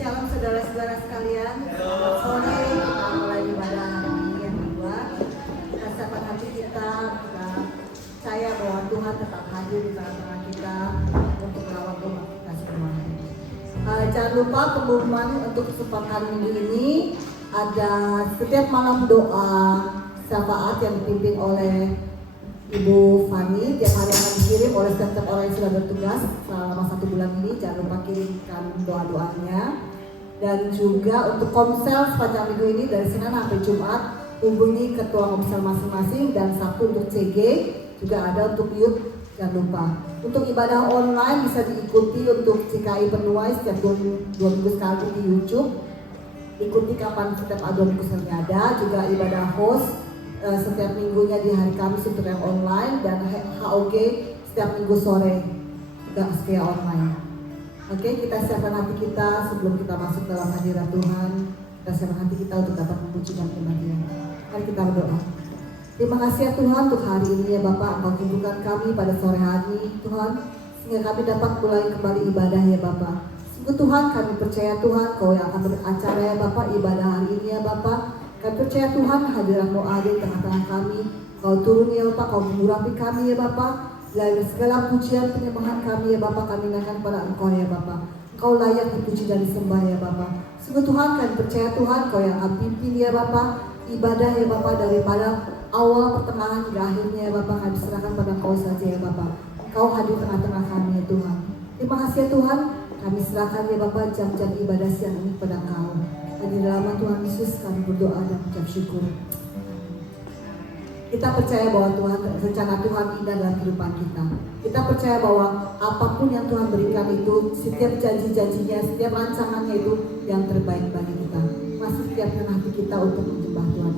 Shalom saudara-saudara sekalian. Selamat sore, kita mulai ibadah hari ini yang kedua. Rasakan hati kita percaya bahwa Tuhan tetap hadir di tengah-tengah kita untuk merawat rumah kita semua. Jangan lupa pengumuman untuk kesempatan minggu ini ada setiap malam doa syafaat yang dipimpin oleh Ibu Fani. Tiap hari akan dikirim oleh setiap orang yang sudah bertugas selama 1 bulan ini. Jangan lupa kirimkan doa-doanya. Dan juga untuk komsel sepanjang minggu ini dari Senin sampai Jumat hubungi ketua komsel masing-masing, dan Sabtu untuk CG juga ada untuk youth. Jangan lupa untuk ibadah online bisa diikuti untuk CKI Penuai setiap 2 minggu sekali di YouTube. Ikuti kapan setiap aduan khususnya ada. Juga ibadah host setiap minggunya di hari Kamis untuk yang online, dan HOG setiap minggu sore juga setia online. Oke, kita siapkan hati kita sebelum kita masuk dalam hadirat Tuhan. Kita siapkan hati kita untuk dapat memuji dan kemuliaan. Mari kita berdoa. Terima kasih ya Tuhan untuk hari ini ya Bapak, Engkau kumpulkan kami pada sore hari Tuhan, sehingga kami dapat mulai kembali ibadah ya Bapak. Sungguh Tuhan, kami percaya Tuhan Kau yang akan beracara ya Bapak ibadah hari ini ya Bapak. Kami percaya Tuhan hadirat-Mu ada di tengah-tengah kami. Kau turun ya Bapak, Kau mengurapi kami ya Bapak. Dari segala pujian penyembahan kami ya Bapak, kami naikkan kepada Engkau ya Bapak. Engkau layak dipuji dan disembah ya Bapak. Sungguh Tuhan, kami percaya Tuhan Kau yang akan pimpin ya Bapak ibadah ya Bapak, daripada awal, pertengahan hingga akhirnya ya Bapak. Kami serahkan pada Engkau saja ya Bapak. Engkau hadir tengah-tengah kami ya Tuhan. Terima kasih ya Tuhan. Kami serahkan ya Bapak jam-jam ibadah siang ini kepada Engkau. Di dalam Tuhan Yesus kami berdoa dan mengucap syukur. Kita percaya bahwa Tuhan, rencana Tuhan indah dalam kehidupan kita. Kita percaya bahwa apapun yang Tuhan berikan itu, setiap janji-janjinya, setiap rancangannya itu yang terbaik bagi kita. Masih siapkan hati kita untuk menyembah Tuhan.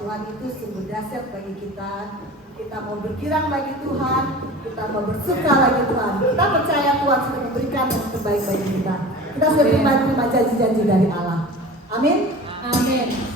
Tuhan itu sungguh dahsyat bagi kita. Kita mau bergirang bagi Tuhan, kita mau bersuka bagi Tuhan. Kita percaya Tuhan sudah memberikan yang terbaik bagi kita. Kita sudah terima janji-janji dari Allah. Amin. Amin.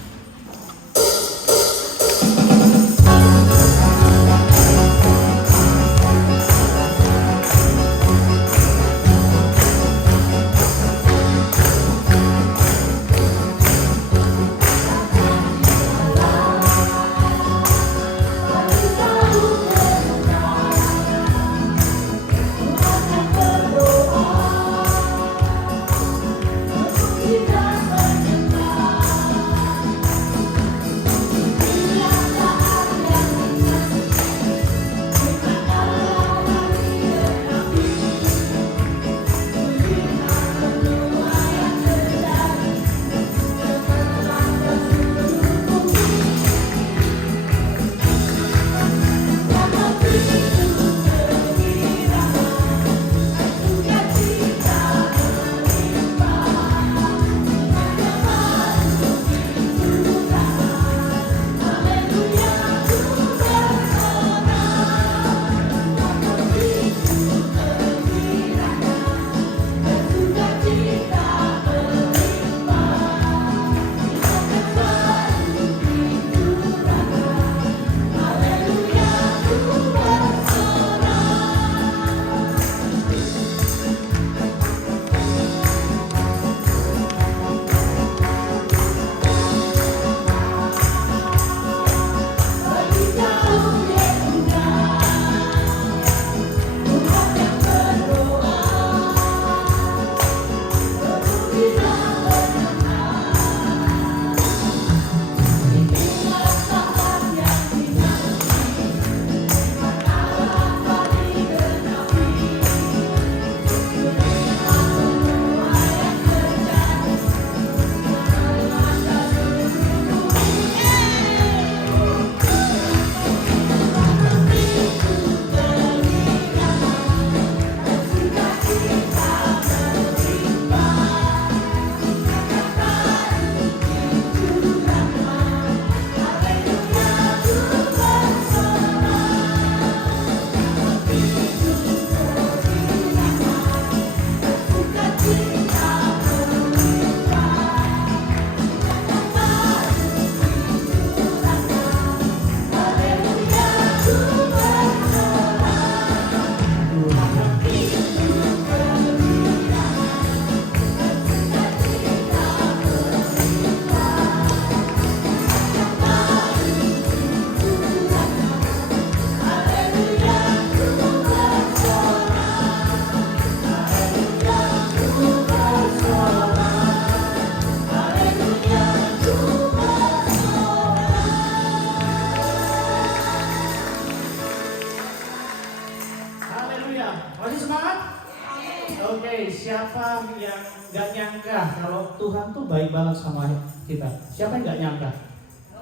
Siapa yang gak nyangka kalau Tuhan tuh baik banget sama kita? Siapa yang gak nyangka?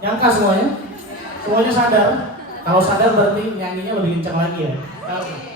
Nyangka semuanya? Semuanya sadar? Kalau sadar berarti nyanyinya lebih kencang lagi ya? Oke.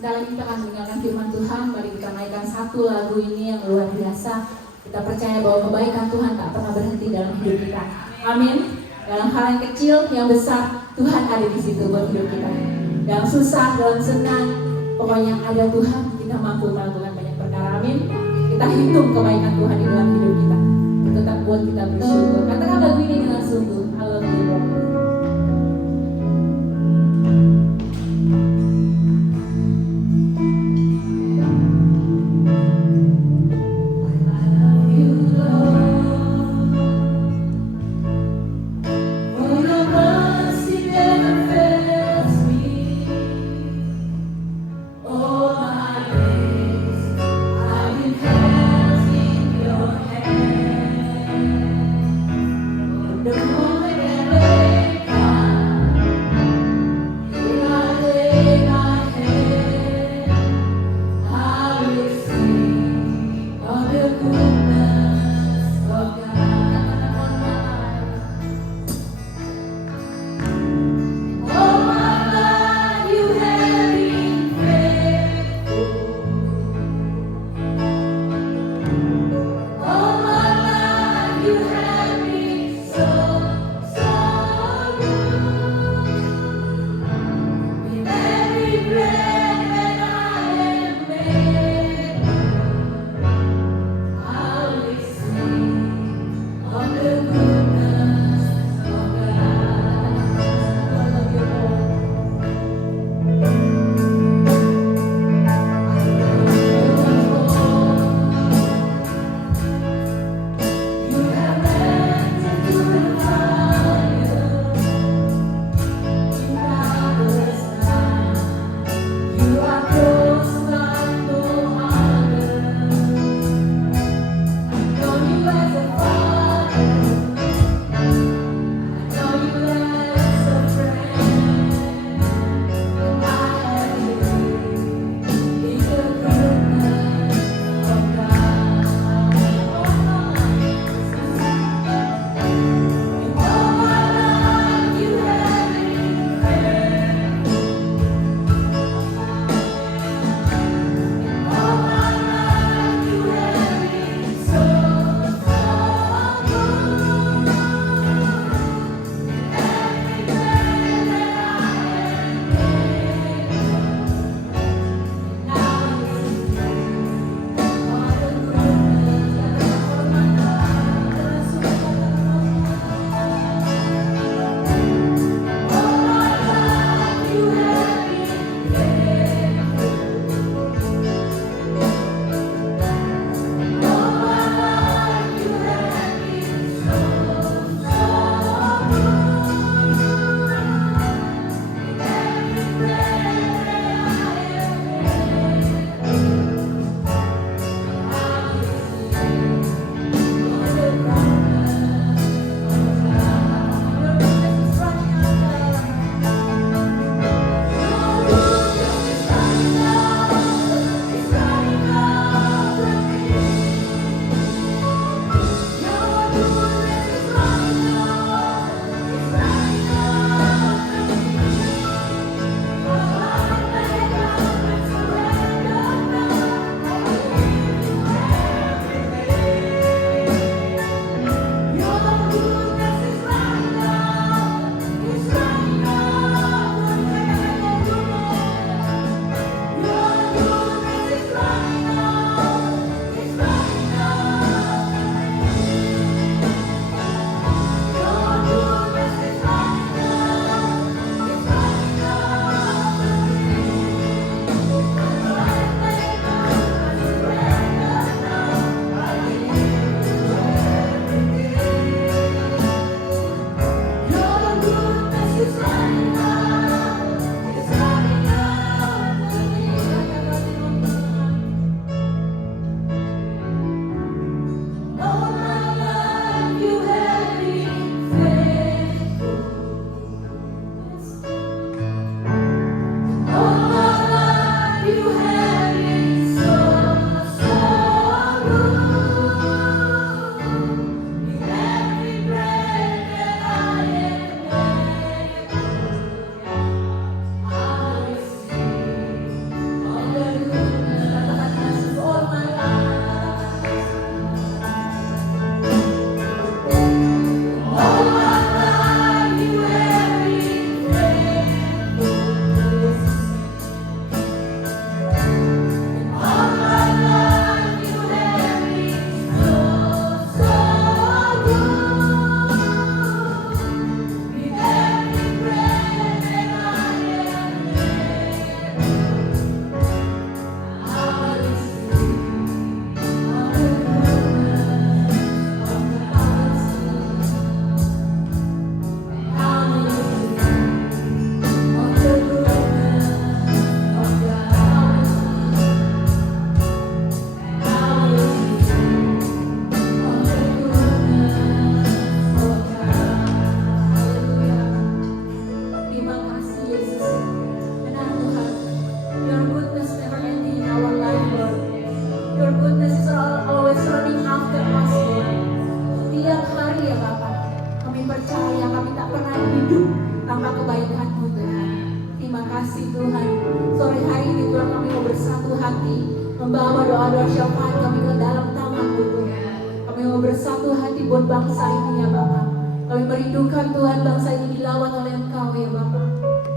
Sebentar lagi kita akan mendengarkan firman Tuhan. Mari kita naikkan satu lagu ini yang luar biasa. Kita percaya bahwa kebaikan Tuhan tak pernah berhenti dalam hidup kita. Amin. Dalam hal yang kecil, yang besar, Tuhan ada di situ buat hidup kita. Dalam susah, dalam senang, pokoknya ada Tuhan, kita mampu melakukan banyak perkara. Amin. Kita hitung kebaikan Tuhan di dalam hidup kita. Itu tetap buat kita bersyukur. Katakan lagu ini dengan sungguh. I love you, Lord. The moment I kami tak pernah hidup tanpa kebaikan-Mu Tuhan. Terima kasih Tuhan. Sore hari ini Tuhan kami mau bersatu hati, membawa doa-doa syafaat kami ke dalam tangan-Mu Tuhan. Kami mau bersatu hati buat bangsa ini ya Bapa. Kami merindukan Tuhan bangsa ini dilawat oleh Engkau ya Bapa.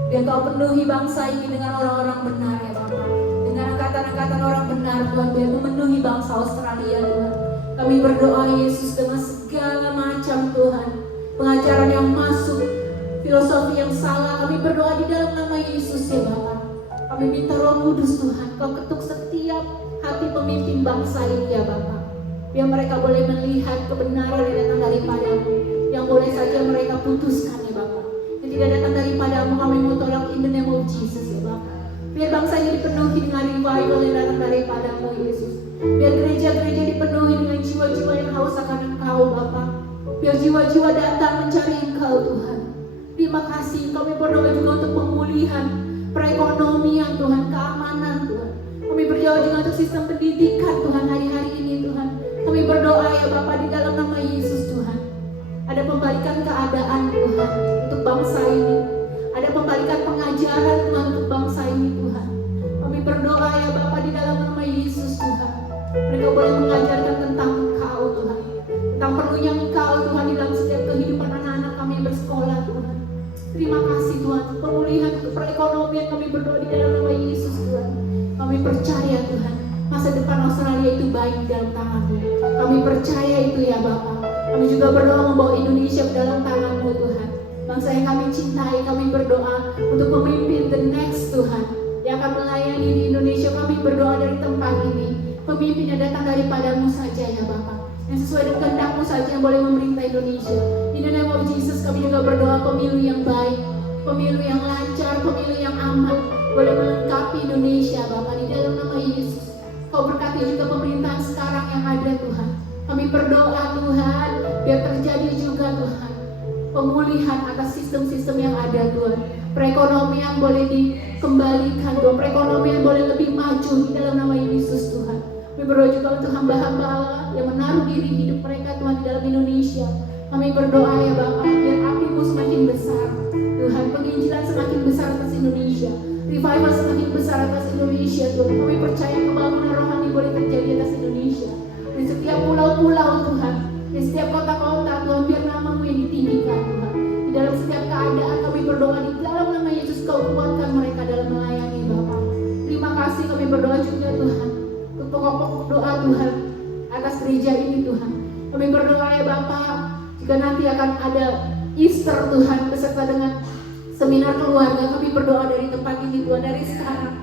Biar Kau penuhi bangsa ini dengan orang-orang benar ya Bapa. Dengan angkatan-angkatan orang benar Tuhan, biar memenuhi bangsa Australia Tuhan. Kami berdoa Yesus dengan segala macam Tuhan pengajaran yang masuk, filosofi yang salah, kami berdoa di dalam nama Yesus ya Bapa. Kami minta Roh Kudus Tuhan, Kau ketuk setiap hati pemimpin bangsa ini ya Bapa. Biar mereka boleh melihat kebenaran yang datang daripada-Mu, yang boleh saja mereka putuskan ya Bapa. Yang tidak datang daripada-Mu, kami mau tolak in the name of Jesus ya Bapa. Biar bangsa ini dipenuhi dengan revival yang datang daripada-Mu Yesus. Biar gereja-gereja dipenuhi dengan jiwa-jiwa yang haus akan Engkau Bapa. Biar jiwa-jiwa datang mencari Engkau Tuhan. Terima kasih, kami berdoa juga untuk pemulihan perekonomian Tuhan, keamanan Tuhan. Kami berdoa juga untuk sistem pendidikan Tuhan hari-hari ini Tuhan. Kami berdoa ya Bapa di dalam nama Yesus Tuhan. Ada pembalikan keadaan Tuhan untuk bangsa ini. Ada pembalikan pengajaran Tuhan untuk bangsa ini Tuhan. Kami berdoa ya Bapa di dalam nama Yesus Tuhan. Mereka boleh mengajarkan tentang Engkau Tuhan. Tentang perlunya Engkau Tuhan di dalam setiap kehidupan anak-anak kami yang bersekolah Tuhan. Terima kasih Tuhan. Pemulihan untuk perekonomian kami berdoa di dalam nama Yesus Tuhan. Kami percaya Tuhan, masa depan Australia itu baik di dalam tangan-Mu. Kami percaya itu ya Bapa. Kami juga berdoa membawa Indonesia ke dalam tangan-Mu Tuhan. Bangsa yang kami cintai, kami berdoa untuk pemimpin the next Tuhan yang akan melayani di Indonesia. Kami berdoa dari tempat ini, pemimpin yang datang daripada-Mu saja ya Bapa, yang sesuai dengan kehendak-Mu saja yang boleh memerintah Indonesia. In the name of Jesus kami juga berdoa pemilu yang baik, pemilu yang lancar, pemilu yang aman, boleh melengkapi Indonesia Bapa di dalam nama Yesus. Kau berkati juga pemerintahan sekarang yang ada Tuhan. Kami berdoa Tuhan, biar terjadi juga Tuhan pemulihan atas sistem-sistem yang ada Tuhan. Perekonomian boleh dikembalikan Tuhan, perekonomian boleh lebih maju di dalam nama Yesus Tuhan. Kami berdoa juga untuk hamba-hamba Allah yang menaruh diri hidup mereka Tuhan di dalam Indonesia. Kami berdoa ya Bapa, biar api-Mu semakin besar Tuhan, penginjilan semakin besar atas Indonesia, revival semakin besar atas Indonesia Tuhan. Kami percaya pembangunan rohani boleh terjadi atas Indonesia. Di setiap pulau-pulau Tuhan, di setiap kota-kota Tuhan, biar nama-Mu yang ditinggikan Tuhan. Di dalam setiap keadaan kami berdoa di dalam nama Yesus, Kau kuatkan mereka dalam melayani Bapa. Terima kasih, kami berdoa juga Tuhan untuk pokok-pokok doa Tuhan atas gereja ini Tuhan. Kami berdoa ya Bapa, jika nanti akan ada Easter Tuhan beserta dengan seminar keluarga, kami berdoa dari tempat ini Tuhan, dari sekarang.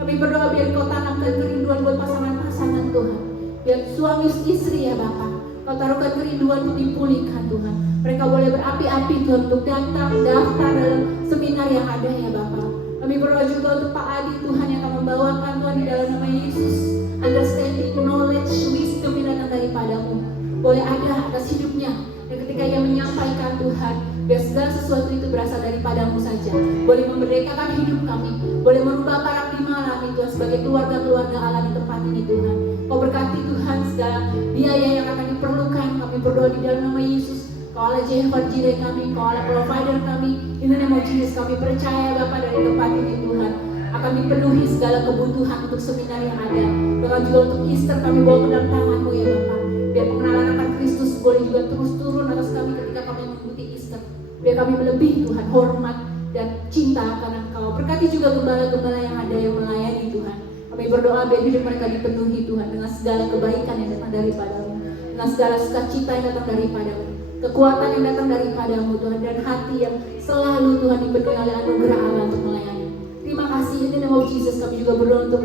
Kami berdoa biar Kau tanamkan kerinduan buat pasangan-pasangan Tuhan. Biar suami istri ya Bapa, Kau taruhkan kerinduan untuk dipulihkan Tuhan. Mereka boleh berapi-api Tuhan untuk datang daftar dalam seminar yang ada ya Bapa. Kami berdoa juga untuk Pak Adi Tuhan yang akan membawakan Tuhan di dalam nama Yesus. Understanding, knowledge, wisdom yang datang daripada-Mu boleh ada atas hidupnya. Dan ketika ia menyampaikan Tuhan, biar segala sesuatu itu berasal daripada-Mu saja. Boleh memerdekakan hidup kami, boleh merubah paradigma kami Tuhan sebagai keluarga-keluarga Allah di tempat ini Tuhan. Kau berkati Tuhan segala biaya yang akan diperlukan. Kami berdoa di dalam nama Yesus. Kau Allah Jehovah Jireh kami, Kau Allah provider kami. In the name of Jesus kami percaya Bapa dari tempat ini Tuhan akan dipenuhi segala kebutuhan untuk seminar yang ada. Bahkan juga untuk Easter kami bawa ke dalam tangan-Mu ya Bapa. Biar pengenalan akan Kristus boleh juga terus turun atas kami ketika kami mengikuti Easter. Biar kami melebihi Tuhan hormat dan cinta akan Engkau. Berkati juga gembala-gembala yang ada yang melayani Tuhan. Kami berdoa biar hidup mereka dipenuhi Tuhan dengan segala kebaikan yang datang daripada-Mu, dengan segala sukacita yang datang daripada-Mu, kekuatan yang datang daripada-Mu Tuhan, dan hati yang selalu Tuhan dipenuhi oleh anugerah Allah untuk melayani. Terima kasih in the name of Jesus. Kami juga berdoa untuk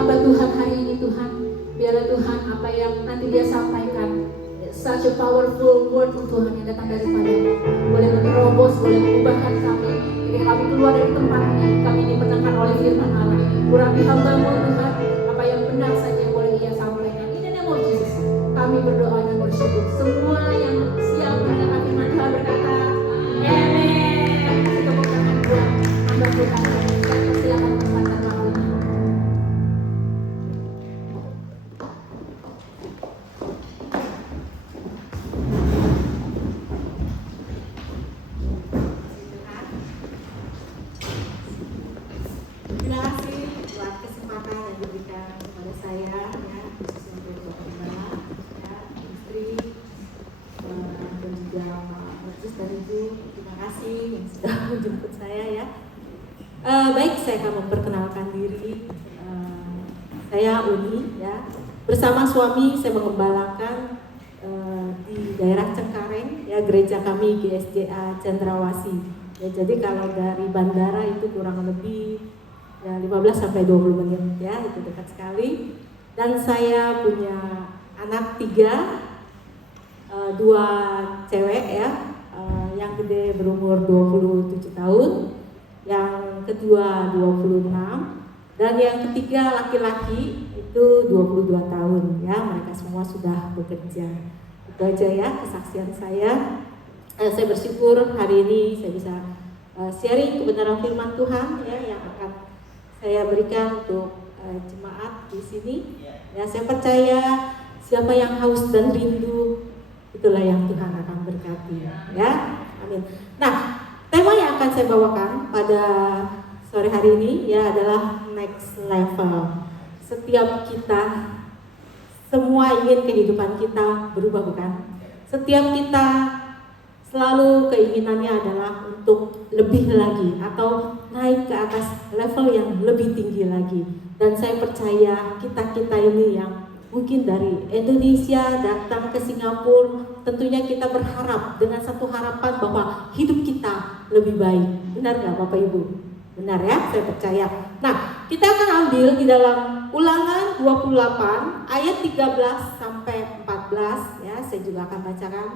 hamba Tuhan hari ini Tuhan. Biarlah Tuhan apa yang nanti dia sampaikan, such a powerful word Tuhan yang datang daripada-Mu boleh menerobos, boleh mengubahkan kami. Ketika kami keluar dari tempat ini, kami dimenangkan oleh firman Allah. Urapi hamba-Mu Tuhan, apa yang benar saja boleh ia sampaikan. In the name of Jesus, kami berdoa dan bersyukur. Semua yang siap mendengar firman Tuhan berkata, Amen. Tepuk tangan buat hamba Tuhan. Silakan tempatkan waktunya. kasih yang sudah menjemput saya ya. Baik, saya akan memperkenalkan diri. Saya Uni ya. Bersama suami saya mengembalakan di daerah Cengkareng ya, gereja kami GSJA Cendrawasih. Ya, jadi kalau dari bandara itu kurang lebih ya 15 sampai 20 menit ya, itu dekat sekali. Dan saya punya anak 3, 2 cewek ya. Yang gede berumur 27 tahun, yang kedua 26, dan yang ketiga laki-laki itu 22 tahun ya. Mereka semua sudah bekerja. Itu aja ya kesaksian saya. Saya bersyukur hari ini saya bisa sharing kebenaran firman Tuhan ya, yang akan saya berikan untuk jemaat di sini. Ya, saya percaya siapa yang haus dan rindu, itulah yang Tuhan akan berkati ya. Amin. Nah, tema yang akan saya bawakan pada sore hari ini ya adalah next level. Setiap kita semua ingin kehidupan kita berubah, bukan? Setiap kita selalu keinginannya adalah untuk lebih lagi atau naik ke atas level yang lebih tinggi lagi. Dan saya percaya kita ini yang mungkin dari Indonesia datang ke Singapura, tentunya kita berharap dengan satu harapan bahwa hidup kita lebih baik. Benar nggak Bapak Ibu? Benar ya, saya percaya. Nah, kita akan ambil di dalam Ulangan 28 ayat 13 sampai 14 ya, saya juga akan bacakan.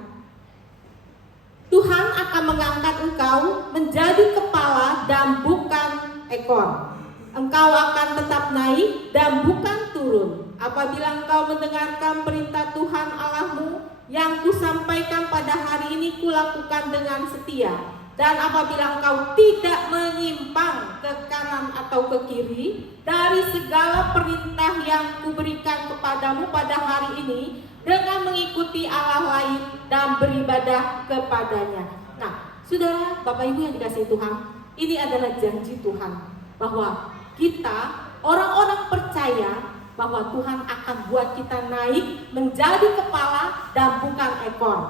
Tuhan akan mengangkat engkau menjadi kepala dan bukan ekor. Engkau akan tetap naik dan bukan turun. Apabila engkau mendengarkan perintah Tuhan Allahmu yang kusampaikan pada hari ini, kulakukan dengan setia. Dan apabila engkau tidak menyimpang ke kanan atau ke kiri dari segala perintah yang kuberikan kepadamu pada hari ini, dengan mengikuti Allah lain dan beribadah kepadanya. Nah, saudara, Bapak Ibu yang dikasihi Tuhan, ini adalah janji Tuhan bahwa kita orang-orang percaya bahwa Tuhan akan buat kita naik menjadi kepala dan bukan ekor.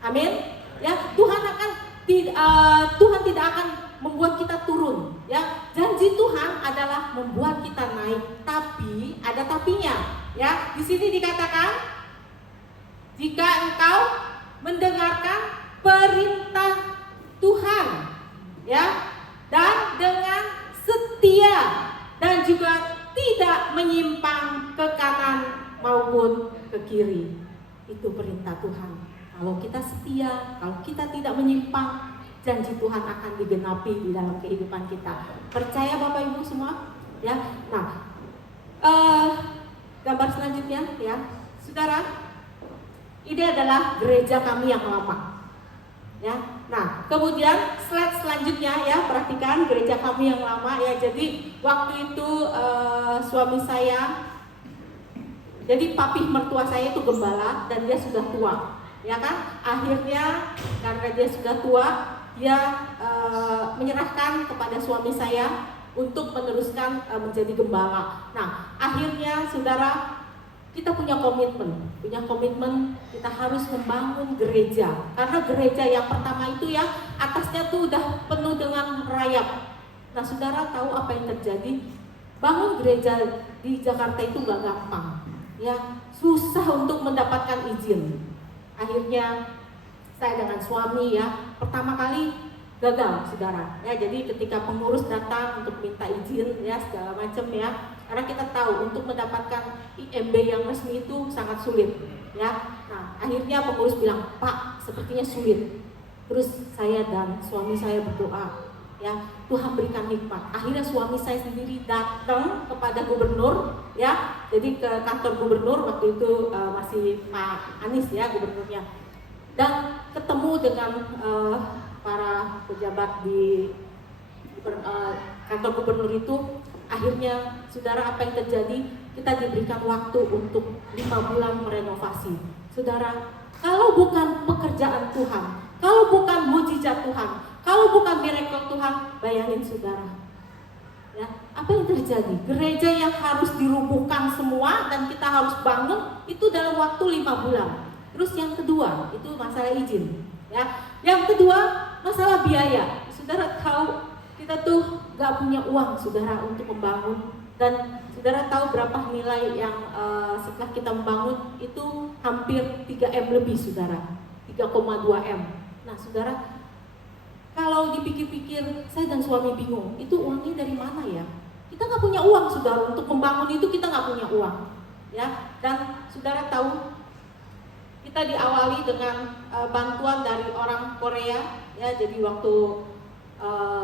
Amin. Ya, Tuhan tidak akan membuat kita turun. Ya, janji Tuhan adalah membuat kita naik. Tapi ada tapinya. Ya, di sini dikatakan jika engkau mendengarkan perintah Tuhan, ya, dan dengan setia dan juga tidak menyimpang ke kanan maupun ke kiri. Itu perintah Tuhan. Kalau kita setia, kalau kita tidak menyimpang, janji Tuhan akan digenapi di dalam kehidupan kita. Percaya Bapak Ibu semua? Ya. Nah, gambar selanjutnya ya, saudara. Ini adalah gereja kami yang lama. Ya. Nah, kemudian slide selanjutnya ya, perhatikan gereja kami yang lama ya. Jadi waktu itu suami saya, jadi papi mertua saya itu gembala dan dia sudah tua, ya kan? Akhirnya karena dia sudah tua, dia menyerahkan kepada suami saya untuk meneruskan menjadi gembala. Nah, akhirnya saudara, kita punya komitmen kita harus membangun gereja, karena gereja yang pertama itu ya atasnya tuh udah penuh dengan rayap. Nah, saudara tahu apa yang terjadi? Bangun gereja di Jakarta itu gak gampang ya, susah untuk mendapatkan izin. Akhirnya saya dengan suami ya pertama kali gagal, saudara ya. Jadi ketika pengurus datang untuk minta izin ya segala macam ya, karena kita tahu untuk mendapatkan IMB yang resmi itu sangat sulit ya. Nah, akhirnya pengurus bilang, Pak, sepertinya sulit. Terus saya dan suami saya berdoa ya, Tuhan berikan hikmat. Akhirnya suami saya sendiri datang kepada gubernur ya, jadi ke kantor gubernur waktu itu masih Pak Anies ya gubernurnya, dan ketemu dengan para pejabat di kantor gubernur itu. Akhirnya saudara, apa yang terjadi? Kita diberikan waktu untuk 5 bulan merenovasi. Saudara, kalau bukan pekerjaan Tuhan, kalau bukan mujizat Tuhan, kalau bukan miracle Tuhan, bayangin saudara ya, apa yang terjadi? Gereja yang harus dirubuhkan semua dan kita harus bangun itu dalam waktu 5 bulan. Terus yang kedua, itu masalah izin ya. Yang kedua, masalah biaya. Saudara tahu kita tuh gak punya uang saudara untuk membangun, dan saudara tahu berapa nilai yang setelah kita membangun itu hampir 3M lebih saudara, 3,2 M. Nah saudara, kalau dipikir-pikir saya dan suami bingung, itu uangnya dari mana ya? Kita nggak punya uang saudara, untuk membangun itu kita nggak punya uang ya. Dan saudara tahu kita diawali dengan bantuan dari orang Korea ya. Jadi waktu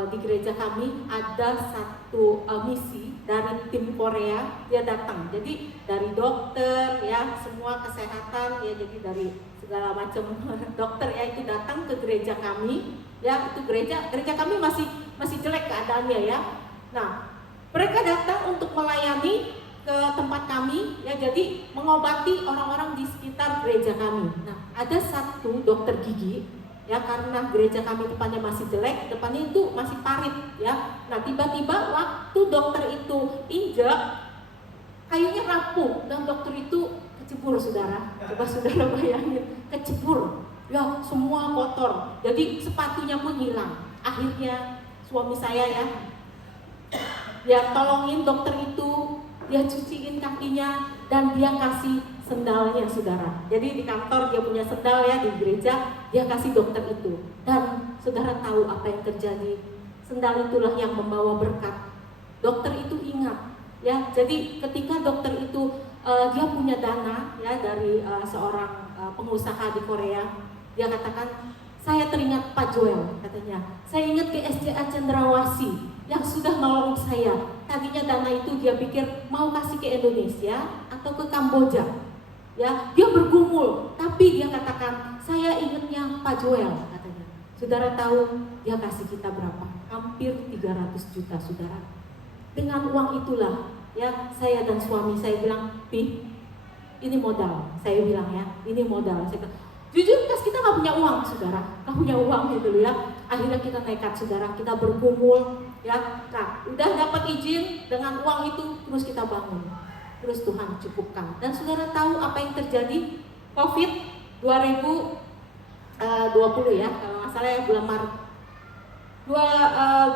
di gereja kami ada satu misi dari tim Korea, dia datang. Jadi dari dokter ya, semua kesehatan ya, jadi dari segala macam dokter ya itu datang ke gereja kami ya. Itu gereja kami masih jelek keadaannya ya. Nah mereka datang untuk melayani ke tempat kami ya, jadi mengobati orang-orang di sekitar gereja kami. Nah ada satu dokter gigi ya, karena gereja kami depannya masih jelek, depannya itu masih parit ya. Nah tiba-tiba waktu dokter itu injek, kayunya rapuh dan dokter itu kecebur saudara. Coba saudara bayangin, kecebur ya, semua kotor, jadi sepatunya pun hilang. Akhirnya suami saya ya tolongin dokter itu, dia cuciin kakinya dan dia kasih sendalnya saudara. Jadi di kantor dia punya sendal ya, di gereja dia kasih dokter itu. Dan saudara tahu apa yang terjadi? Sendal itulah yang membawa berkat. Dokter itu ingat ya. Jadi ketika dokter itu dia punya dana ya dari seorang pengusaha di Korea, dia katakan, saya teringat Pak Joel katanya. Saya ingat ke SDA Cendrawasih yang sudah nolong saya. Tadinya dana itu dia pikir mau kasih ke Indonesia atau ke Kamboja. Ya, dia bergumul, tapi dia katakan, saya ingatnya Pak Joel katanya. Saudara tahu dia kasih kita berapa? Hampir 300 juta saudara. Dengan uang itulah ya, saya dan suami saya bilang, Pi, ini modal. Saya bilang ya, ini modal. Saya bilang, jujur kas kita nggak punya uang saudara, nggak punya uang gitu ya. Akhirnya kita nekat saudara, kita bergumul ya. Nah udah dapat izin, dengan uang itu terus kita bangun, terus Tuhan cukupkan. Dan saudara tahu apa yang terjadi? Covid 2020 ya, kalau nggak salah ya, bulan Maret.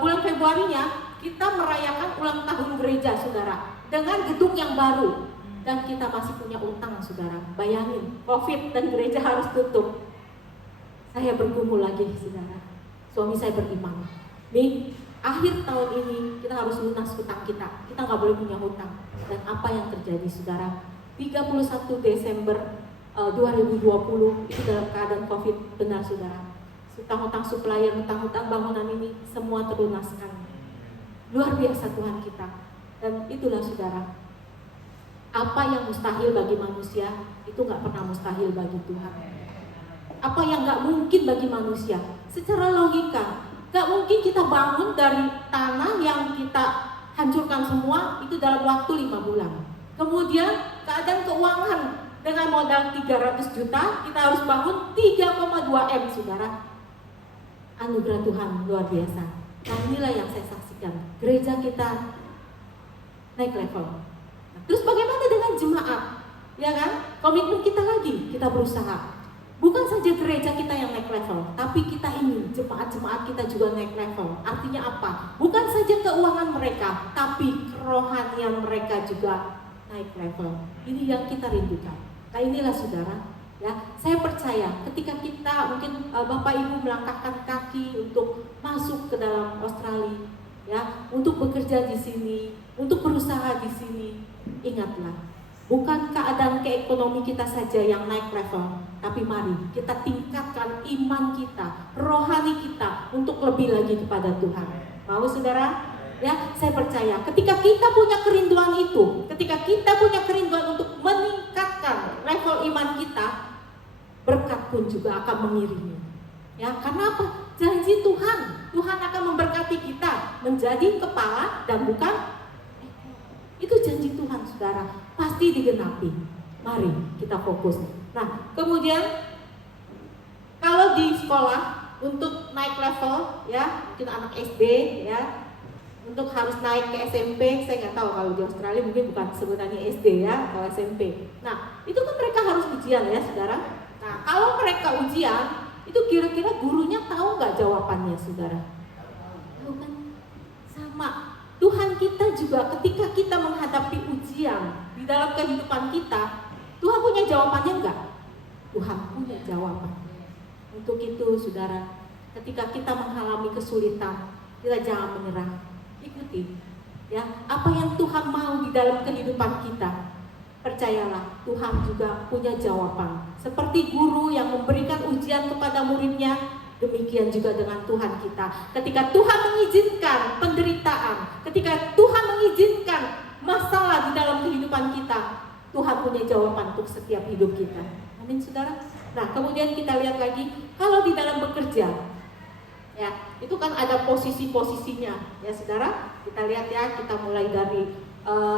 Bulan Februarinya kita merayakan ulang tahun gereja saudara, dengan gedung yang baru. Dan kita masih punya utang saudara. Bayangin, Covid dan gereja harus tutup. Saya bergumul lagi saudara. Suami saya beriman, nih akhir tahun ini kita harus lunas hutang kita. Kita nggak boleh punya hutang. Dan apa yang terjadi saudara? 31 Desember 2020 itu dalam keadaan Covid, benar saudara. Hutang-hutang supplier, hutang-hutang bangunan ini semua terlunaskan. Luar biasa Tuhan kita. Dan itulah saudara, apa yang mustahil bagi manusia itu nggak pernah mustahil bagi Tuhan. Apa yang nggak mungkin bagi manusia, secara logika nggak mungkin kita bangun dari tanah yang kita hancurkan semua itu dalam waktu 5 bulan. Kemudian keadaan keuangan dengan modal 300 juta kita harus bangun 3,2 M saudara. Anugerah Tuhan luar biasa. Nah inilah yang saya saksikan, gereja kita naik level. Terus bagaimana dengan jemaat? Ya kan? Komitmen kita lagi, kita berusaha. Bukan saja gereja kita yang naik level, tapi kita ingin jemaat-jemaat kita juga naik level. Artinya apa? Bukan saja keuangan mereka, tapi kerohanian mereka juga naik level. Ini yang kita rindukan. Nah inilah saudara, ya, saya percaya ketika kita mungkin Bapak Ibu melangkahkan kaki untuk masuk ke dalam Australia, ya, untuk bekerja di sini, untuk berusaha di sini, ingatlah, bukan keadaan keekonomi kita saja yang naik level, tapi mari kita tingkatkan iman kita, rohani kita untuk lebih lagi kepada Tuhan. Mau saudara? Ya, saya percaya ketika kita punya kerinduan itu, ketika kita punya kerinduan untuk meningkatkan level iman kita, berkat pun juga akan mengiringi. Ya, karena apa? Janji Tuhan, Tuhan akan memberkati kita menjadi kepala dan bukan. Itu janji Tuhan saudara, pasti digenapi. Mari kita fokus. Nah, kemudian kalau di sekolah untuk naik level, ya, mungkin anak SD, ya, untuk harus naik ke SMP, saya nggak tahu kalau di Australia mungkin bukan sebutannya SD ya, kalau SMP. Nah, itu kan mereka harus ujian ya saudara. Nah, kalau mereka ujian, itu kira-kira gurunya tahu nggak jawabannya, saudara? Tahu kan? Sama. Tuhan kita juga ketika kita menghadapi ujian di dalam kehidupan kita, Tuhan punya jawabannya enggak? Tuhan punya jawaban. Untuk itu saudara, ketika kita mengalami kesulitan, kita jangan menyerah. Ikuti ya apa yang Tuhan mau di dalam kehidupan kita. Percayalah, Tuhan juga punya jawaban. Seperti guru yang memberikan ujian kepada muridnya, demikian juga dengan Tuhan kita. Ketika Tuhan mengizinkan penderitaan, ketika Tuhan mengizinkan masalah di dalam kehidupan kita, Tuhan punya jawaban untuk setiap hidup kita. Amin, saudara. Nah, kemudian kita lihat lagi, kalau di dalam bekerja, ya, itu kan ada posisi-posisinya, ya, saudara. Kita lihat ya, kita mulai dari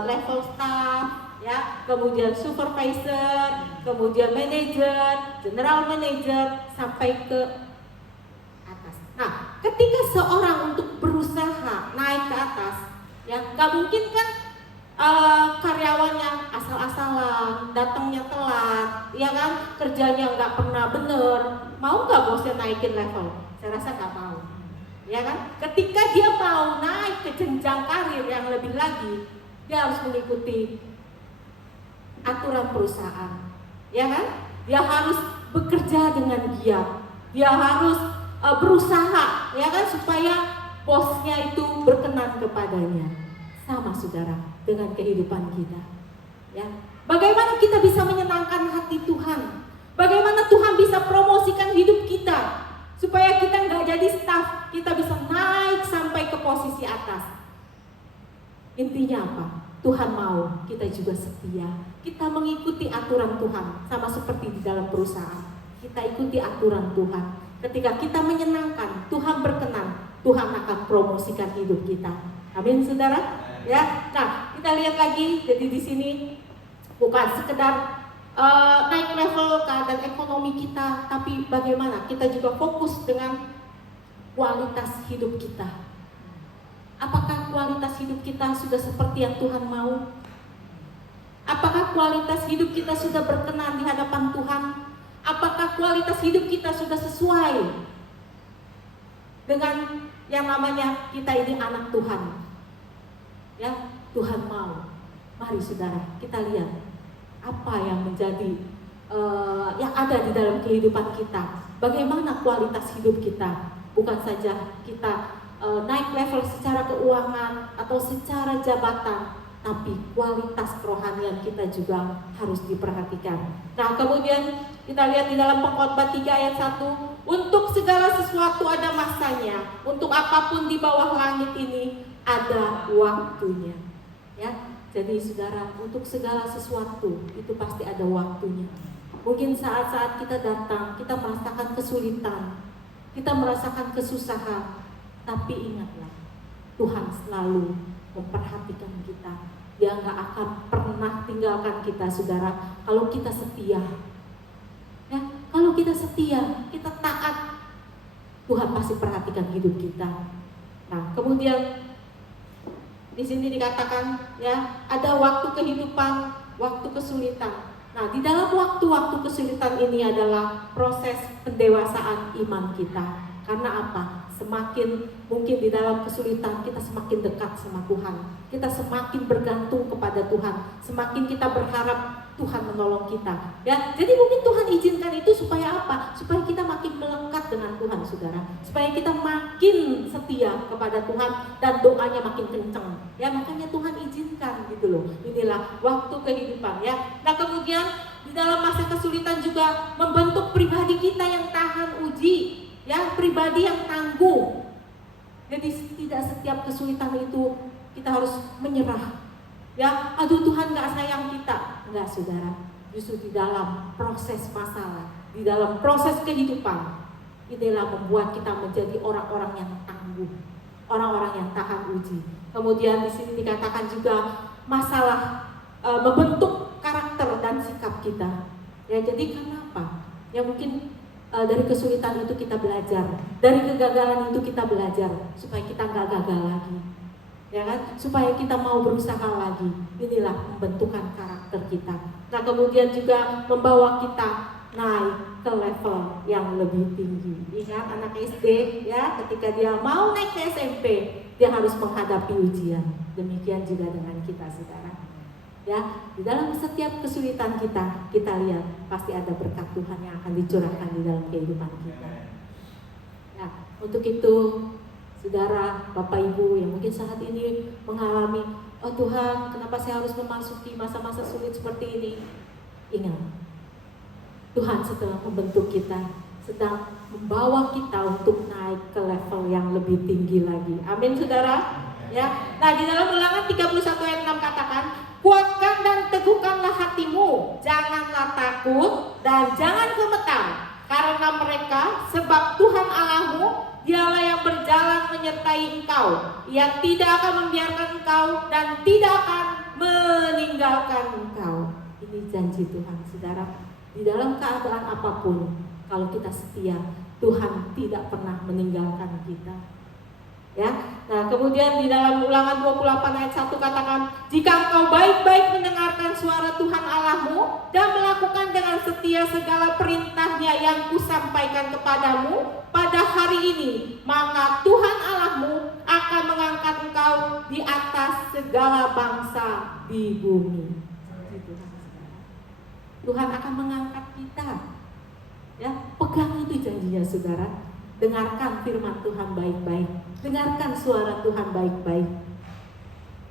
level staff, ya, kemudian supervisor, kemudian manager, general manager, sampai ke atas. Nah, ketika seorang untuk berusaha naik ke atas, ya, nggak mungkin kan karyawannya asal-asalan, datangnya telat, ya kan, kerjanya nggak pernah bener. Mau nggak bosnya naikin level? Saya rasa nggak mau, ya kan? Ketika dia mau naik ke jenjang karir yang lebih lagi, dia harus mengikuti aturan perusahaan, ya kan? Dia harus bekerja dengan giat, dia harus berusaha, ya kan, supaya bosnya itu berkenan kepadanya. Sama, saudara, dengan kehidupan kita, ya. Bagaimana kita bisa menyenangkan hati Tuhan? Bagaimana Tuhan bisa promosikan hidup kita supaya kita nggak jadi staff, kita bisa naik sampai ke posisi atas? Intinya apa? Tuhan mau kita juga setia. Kita mengikuti aturan Tuhan, sama seperti di dalam perusahaan. Kita ikuti aturan Tuhan. Ketika kita menyenangkan, Tuhan berkenan, Tuhan akan promosikan hidup kita. Amin, saudara. Ya, nah kita lihat lagi. Jadi di sini bukan sekedar naik level keadaan ekonomi kita, tapi bagaimana kita juga fokus dengan kualitas hidup kita. Apakah kualitas hidup kita sudah seperti yang Tuhan mau? Apakah kualitas hidup kita sudah berkenan di hadapan Tuhan? Apakah kualitas hidup kita sudah sesuai dengan yang namanya kita ini anak Tuhan? Ya, Tuhan mau. Mari saudara, kita lihat apa yang menjadi yang ada di dalam kehidupan kita. Bagaimana kualitas hidup kita? Bukan saja kita naik level secara keuangan atau secara jabatan, tapi kualitas kerohanian kita juga harus diperhatikan. Nah, kemudian kita lihat di dalam Pengkhotbah 3 ayat 1, untuk segala sesuatu ada masanya, untuk apapun di bawah langit ini ada waktunya. Ya, jadi saudara, untuk segala sesuatu itu pasti ada waktunya. Mungkin saat-saat kita datang, kita merasakan kesulitan, kita merasakan kesusahan, tapi ingatlah, Tuhan selalu memperhatikan kita. Dia nggak akan pernah tinggalkan kita, saudara, kalau kita setia. Ya, kalau kita setia, kita taat, Tuhan pasti perhatikan hidup kita. Nah, kemudian di sini dikatakan, ya, ada waktu kehidupan, waktu kesulitan. Nah, di dalam waktu-waktu kesulitan ini adalah proses pendewasaan iman kita. Karena apa? Semakin mungkin di dalam kesulitan kita semakin dekat sama Tuhan. Kita semakin bergantung kepada Tuhan. Semakin kita berharap Tuhan menolong kita. Ya, jadi mungkin Tuhan izinkan itu supaya apa? Supaya kita makin melekat dengan Tuhan, saudara. Supaya kita makin setia kepada Tuhan dan doanya makin kencang. Ya, makanya Tuhan izinkan gitu loh. Inilah waktu kehidupan, ya. Nah, kemudian di dalam masa kesulitan juga membentuk pribadi kita yang tahan uji. Ya, pribadi yang tangguh. Jadi tidak setiap kesulitan itu kita harus menyerah. Ya, aduh Tuhan gak sayang kita. Enggak, saudara. Justru di dalam proses masalah, di dalam proses kehidupan, inilah membuat kita menjadi orang-orang yang tangguh, orang-orang yang tahan uji. Kemudian di sini dikatakan juga masalah membentuk karakter dan sikap kita. Ya, jadi kenapa? Ya, mungkin dari kesulitan itu kita belajar, dari kegagalan itu kita belajar supaya kita nggak gagal lagi, ya kan? Supaya kita mau berusaha lagi. Inilah pembentukan karakter kita. Nah, kemudian juga membawa kita naik ke level yang yang lebih tinggi. Ingat anak SD ya, ketika dia mau naik ke SMP, dia harus menghadapi ujian. Demikian juga dengan kita, saudara. Ya, di dalam setiap kesulitan kita lihat pasti ada berkat Tuhan yang akan dicurahkan di dalam kehidupan kita. Ya, untuk itu, saudara, Bapak Ibu yang mungkin saat ini mengalami, oh Tuhan, kenapa saya harus memasuki masa-masa sulit seperti ini? Ingat, Tuhan sedang membentuk kita, sedang membawa kita untuk naik ke level yang lebih tinggi lagi. Amin, saudara. Ya. Nah, di dalam Ulangan 31 ayat 6 katakan, kuatkan dan teguhkanlah hatimu, janganlah takut dan jangan gemetar karena mereka, sebab Tuhan Allahmu, Dialah yang berjalan menyertai engkau. Ia tidak akan membiarkan engkau dan tidak akan meninggalkan engkau. Ini janji Tuhan, saudara. Di dalam keadaan apapun, kalau kita setia, Tuhan tidak pernah meninggalkan kita. Ya. Nah, kemudian di dalam Ulangan 28 ayat 1 katakan, jika engkau baik-baik mendengarkan suara Tuhan Allahmu dan melakukan dengan setia segala perintahnya yang kusampaikan kepadamu pada hari ini, maka Tuhan Allahmu akan mengangkat engkau di atas segala bangsa di bumi. Tuhan akan mengangkat kita. Ya, pegang itu janjinya, saudara. Dengarkan firman Tuhan baik-baik. Dengarkan suara Tuhan baik-baik.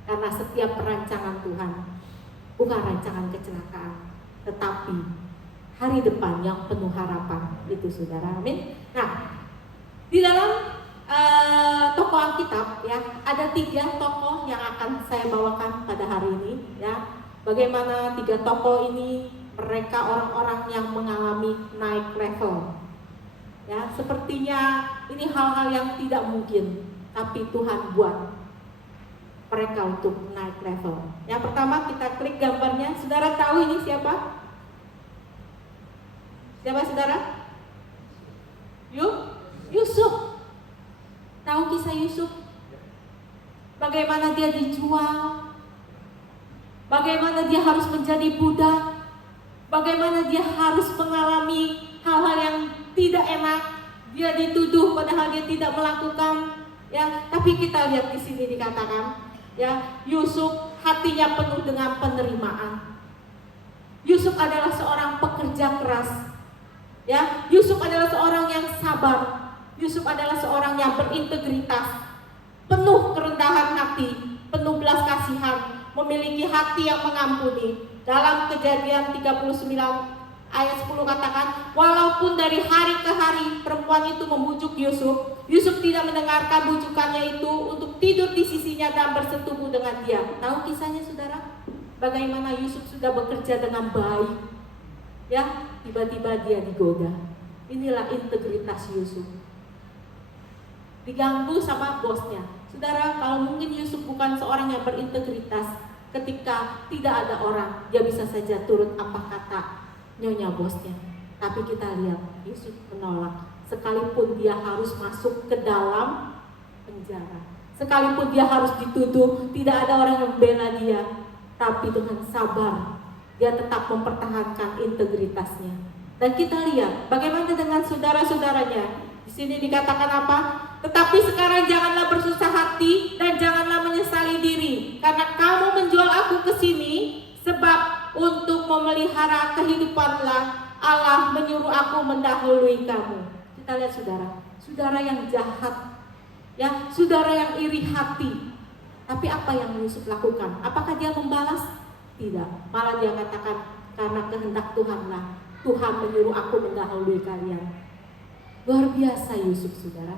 Karena setiap perancangan Tuhan bukan rancangan kecelakaan, tetapi hari depan yang penuh harapan. Itu, saudara. Amin. Nah, di dalam tokoh Alkitab ya, ada 3 tokoh yang akan saya bawakan pada hari ini ya. Bagaimana 3 tokoh ini, mereka orang-orang yang mengalami naik level. Ya, sepertinya ini hal-hal yang tidak mungkin, tapi Tuhan buat mereka untuk naik level. Yang pertama kita klik gambarnya, saudara tahu ini siapa? Siapa, saudara? Yusuf. Tahu kisah Yusuf? Bagaimana dia dijual? Bagaimana dia harus menjadi budak? Bagaimana dia harus mengalami hal-hal yang tidak enak, dia dituduh padahal dia tidak melakukan, ya. Tapi kita lihat di sini dikatakan, ya, Yusuf hatinya penuh dengan penerimaan. Yusuf adalah seorang pekerja keras, ya. Yusuf adalah seorang yang sabar. Yusuf adalah seorang yang berintegritas, penuh kerendahan hati, penuh belas kasihan, memiliki hati yang mengampuni. Dalam Kejadian 39 ayat 10 katakan, walaupun dari hari ke hari perempuan itu membujuk Yusuf, Yusuf tidak mendengarkan bujukannya itu untuk tidur di sisinya dan bersetubuh dengan dia. Tahu kisahnya, saudara? Bagaimana Yusuf sudah bekerja dengan baik, ya, tiba-tiba dia digoda. Inilah integritas Yusuf. Diganggu sama bosnya. Saudara, kalau mungkin Yusuf bukan seorang yang berintegritas, ketika tidak ada orang, dia bisa saja turut apa kata nyonya bosnya. Tapi kita lihat Yusuf menolak, sekalipun dia harus masuk ke dalam penjara, sekalipun dia harus dituduh, tidak ada orang yang membela dia, tapi dengan sabar dia tetap mempertahankan integritasnya. Dan kita lihat bagaimana dengan saudara-saudaranya. Di sini dikatakan apa? Tetapi sekarang janganlah bersusah hati dan janganlah menyesali diri, karena kamu menjual aku ke sini, sebab untuk memelihara kehidupanlah Allah menyuruh aku mendahului kamu. Kita lihat saudara yang jahat, ya, saudara yang iri hati. Tapi apa yang Yusuf lakukan? Apakah dia membalas? Tidak. Malah dia katakan, karena kehendak Tuhanlah, Tuhan menyuruh aku mendahului kalian. Luar biasa Yusuf, saudara.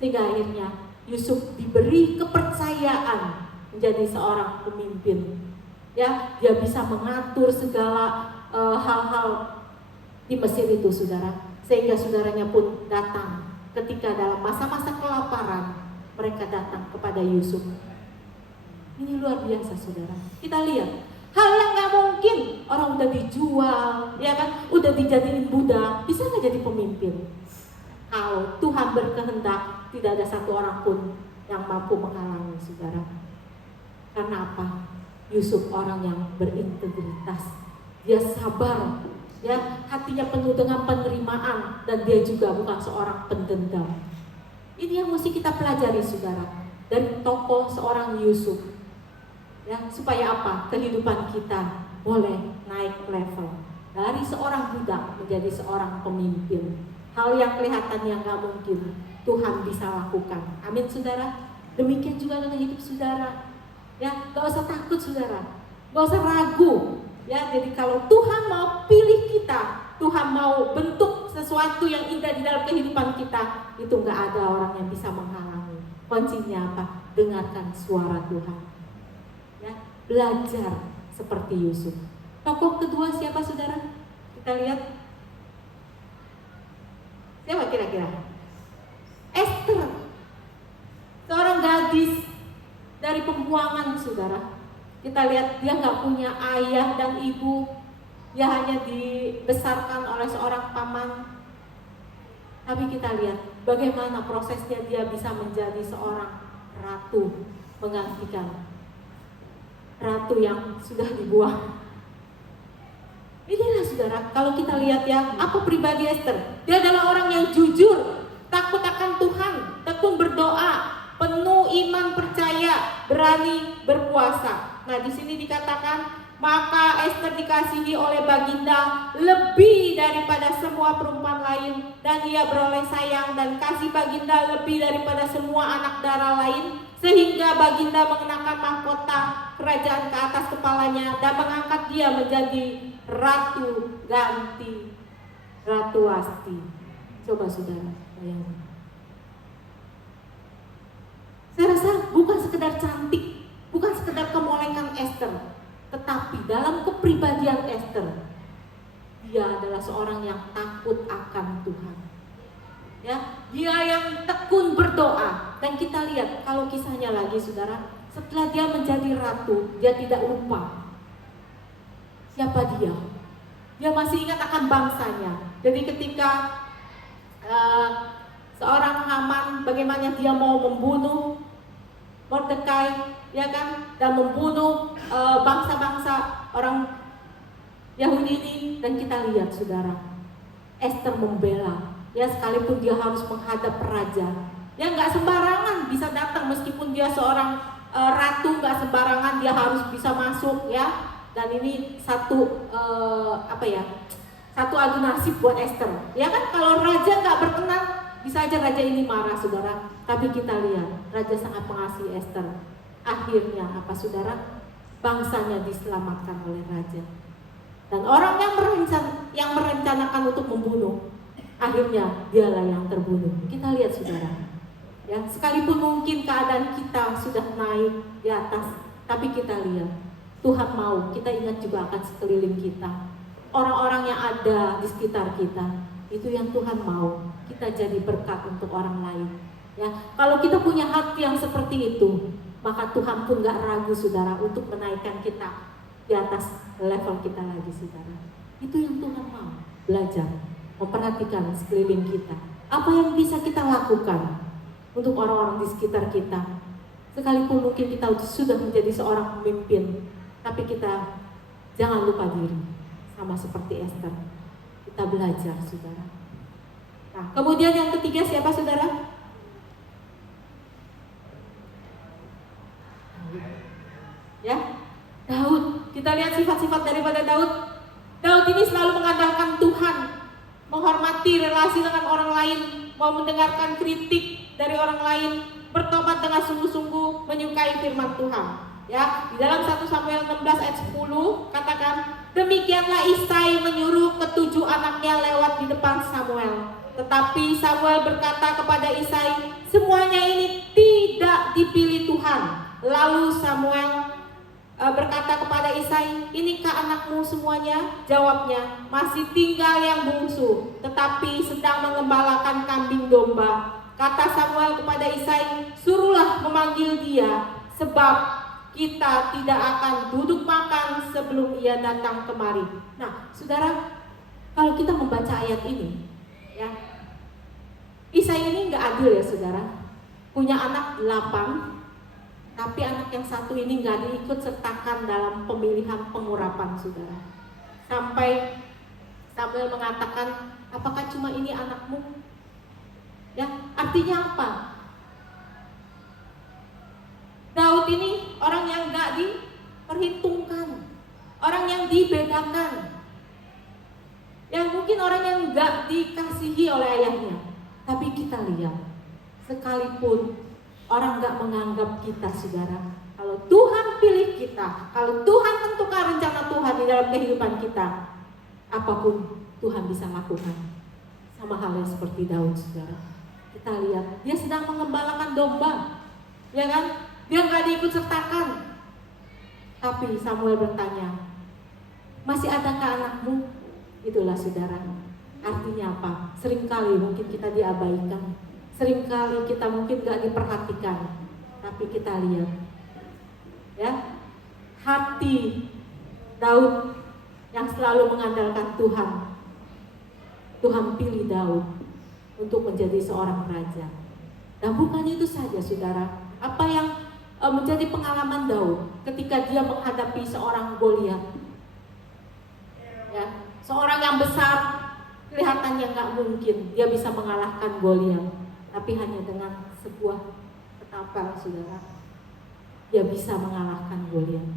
Sehingga akhirnya Yusuf diberi kepercayaan menjadi seorang pemimpin. Ya, dia bisa mengatur segala hal-hal di Mesir itu, saudara. Sehingga saudaranya pun datang ketika dalam masa-masa kelaparan, mereka datang kepada Yusuf. Ini luar biasa, saudara. Kita lihat hal yang nggak mungkin, orang udah dijual, ya kan, udah dijadiin budak, bisa nggak jadi pemimpin? Kalau Tuhan berkehendak, tidak ada satu orang pun yang mampu menghalangi, saudara. Karena apa? Yusuf orang yang berintegritas, dia sabar, ya, hatinya penuh dengan penerimaan, dan dia juga bukan seorang pendendam. Ini yang mesti kita pelajari, saudara, dari tokoh seorang Yusuf, ya, supaya apa? Kehidupan kita boleh naik level dari seorang budak menjadi seorang pemimpin. Hal yang kelihatannya nggak mungkin, Tuhan bisa lakukan. Amin, saudara. Demikian juga dengan hidup saudara. Ya, gak usah takut, saudara. Gak usah ragu. Ya, jadi kalau Tuhan mau pilih kita, Tuhan mau bentuk sesuatu yang indah di dalam kehidupan kita, itu nggak ada orang yang bisa menghalangi. Kuncinya apa? Dengarkan suara Tuhan. Ya, belajar seperti Yusuf. Tokoh kedua siapa, saudara? Kita lihat. Siapa kira-kira? Esther. Seorang gadis dari pembuangan, saudara. Kita lihat dia nggak punya ayah dan ibu. Dia hanya dibesarkan oleh seorang paman. Tapi kita lihat bagaimana prosesnya dia bisa menjadi seorang ratu, menggantikan ratu yang sudah dibuang. Inilah, saudara, kalau kita lihat ya, apa pribadi Esther? Dia adalah orang yang jujur, takut akan Tuhan, tekun berdoa, penuh iman percaya, berani berpuasa. Nah, di sini dikatakan, maka Esther dikasihi oleh Baginda lebih daripada semua perempuan lain, dan ia beroleh sayang dan kasih Baginda lebih daripada semua anak darah lain, sehingga Baginda mengenakan mahkota kerajaan ke atas kepalanya dan mengangkat dia menjadi ratu ganti Ratu Wasti. Coba, saudara, bayangkan. Saya rasa bukan sekedar cantik, bukan sekedar kemolekan Esther, tetapi dalam kepribadian Esther, dia adalah seorang yang takut akan Tuhan. Ya, dia yang tekun berdoa. Dan kita lihat kalau kisahnya lagi, saudara, setelah dia menjadi ratu, dia tidak lupa siapa dia. Dia masih ingat akan bangsanya. Jadi ketika seorang Haman, bagaimana dia mau membunuh Mordekai, ya kan, dan membunuh bangsa-bangsa orang Yahudi ini, dan kita lihat, saudara, Esther membela, ya, sekalipun dia harus menghadap raja, ya, nggak sembarangan bisa datang, meskipun dia seorang ratu, nggak sembarangan dia harus bisa masuk, ya, dan ini satu satu adu nasib buat Esther, ya kan, kalau raja nggak berkenan, bisa aja raja ini marah, saudara. Tapi kita lihat, raja sangat mengasihi Esther. Akhirnya apa, saudara? Bangsanya diselamatkan oleh raja. Dan orang yang merencanakan untuk membunuh, akhirnya dialah yang terbunuh. Kita lihat, saudara. Ya, sekalipun mungkin keadaan kita sudah naik di atas, tapi kita lihat, Tuhan mau kita ingat juga akan sekeliling kita. Orang-orang yang ada di sekitar kita, itu yang Tuhan mau kita jadi berkat untuk orang lain. Ya, kalau kita punya hati yang seperti itu, maka Tuhan pun gak ragu, saudara, untuk menaikkan kita di atas level kita lagi, saudara. Itu yang Tuhan mau. Belajar, memperhatikan sekeliling kita. Apa yang bisa kita lakukan untuk orang-orang di sekitar kita? Sekalipun mungkin kita sudah menjadi seorang pemimpin, tapi kita jangan lupa diri, sama seperti Esther. Kita belajar, saudara. Nah, kemudian yang ketiga siapa, saudara? Ya, Daud. Kita lihat sifat-sifat daripada Daud. Daud ini selalu mengandalkan Tuhan, menghormati relasi dengan orang lain, mau mendengarkan kritik dari orang lain, bertobat dengan sungguh-sungguh, menyukai firman Tuhan. Ya, di dalam 1 Samuel 16 ayat 10 katakan, demikianlah Isai menyuruh ketujuh anaknya lewat di depan Samuel. Tetapi Samuel berkata kepada Isai, semuanya ini tidak dipilih Tuhan. Lalu Samuel berkata kepada Isai, inikah anakmu semuanya? Jawabnya, masih tinggal yang bungsu, tetapi sedang mengembalakan kambing domba. Kata Samuel kepada Isai, suruhlah memanggil dia, sebab kita tidak akan duduk makan sebelum ia datang kemari. Nah, saudara, kalau kita membaca ayat ini, ya, Isai ini nggak adil, ya, saudara. Punya anak 8, tapi anak yang satu ini nggak diikut sertakan dalam pemilihan pengurapan, saudara. Sampai Samuel mengatakan, apakah cuma ini anakmu? Ya, artinya apa? Daud ini orang yang gak diperhitungkan, orang yang dibedakan. Ya mungkin orang yang gak dikasihi oleh ayahnya. Tapi kita lihat, sekalipun orang gak menganggap kita, saudara, kalau Tuhan pilih kita, kalau Tuhan tentukan rencana Tuhan di dalam kehidupan kita, apapun Tuhan bisa lakukan. Sama halnya seperti Daud, saudara. Kita lihat, dia sedang mengembalakan domba, ya kan? Dia nggak diikut sertakan. Tapi Samuel bertanya, masih adakah anakmu? Itulah saudara. Artinya apa? Seringkali mungkin kita diabaikan, seringkali kita mungkin nggak diperhatikan. Tapi kita lihat, ya, hati Daud yang selalu mengandalkan Tuhan. Tuhan pilih Daud untuk menjadi seorang raja. Dan bukan itu saja, saudara. Apa yang menjadi pengalaman Daud ketika dia menghadapi seorang Goliat, ya, seorang yang besar, kelihatannya nggak mungkin dia bisa mengalahkan Goliat, tapi hanya dengan sebuah ketapel, saudara, dia bisa mengalahkan Goliat.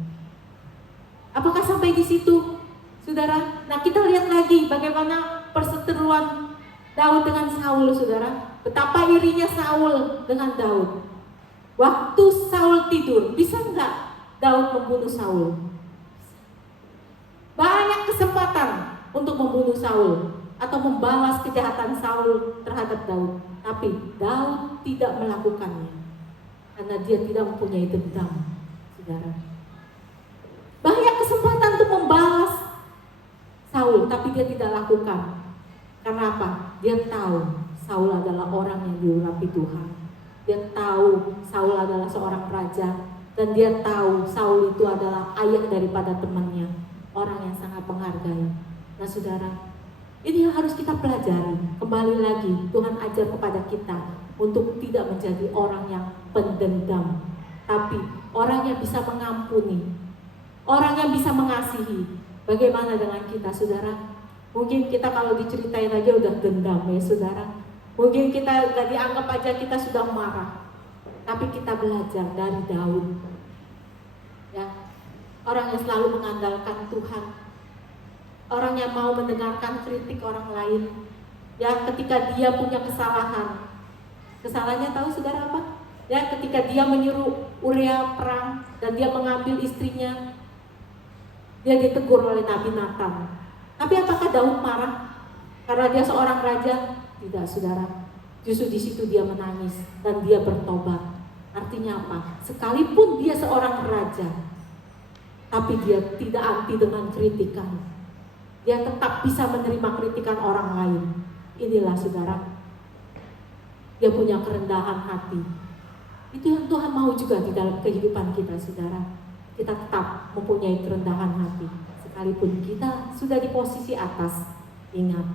Apakah sampai di situ, saudara? Nah, kita lihat lagi bagaimana perseteruan Daud dengan Saul, saudara. Betapa irinya Saul dengan Daud. Waktu Saul tidur, bisa nggak Daud membunuh Saul? Banyak kesempatan untuk membunuh Saul atau membalas kejahatan Saul terhadap Daud, tapi Daud tidak melakukannya karena dia tidak mempunyai dendam, saudara. Banyak kesempatan untuk membalas Saul, tapi dia tidak lakukan. Karena apa? Dia tahu Saul adalah orang yang diurapi Tuhan. Dia tahu Saul adalah seorang raja, dan dia tahu Saul itu adalah ayah daripada temannya, orang yang sangat menghargai. Nah, saudara, ini yang harus kita pelajari. Kembali lagi, Tuhan ajar kepada kita untuk tidak menjadi orang yang pendendam, tapi orang yang bisa mengampuni, orang yang bisa mengasihi. Bagaimana dengan kita, saudara? Mungkin kita kalau diceritain aja udah dendam, ya saudara. Mungkin kita gak dianggap aja kita sudah marah. Tapi kita belajar dari Daud, ya, orang yang selalu mengandalkan Tuhan, orang yang mau mendengarkan kritik orang lain. Ya, ketika dia punya kesalahan, kesalahannya tahu saudara apa? Ya, ketika dia menyuruh Uria perang dan dia mengambil istrinya, dia ditegur oleh Nabi Nathan. Tapi apakah Daud marah karena dia seorang raja? Tidak, saudara. Justru di situ dia menangis dan dia bertobat. Artinya apa? Sekalipun dia seorang raja, tapi dia tidak anti dengan kritikan. Dia tetap bisa menerima kritikan orang lain. Inilah, saudara, dia punya kerendahan hati. Itu yang Tuhan mau juga di dalam kehidupan kita, saudara. Kita tetap mempunyai kerendahan hati. Sekalipun kita sudah di posisi atas, ingat,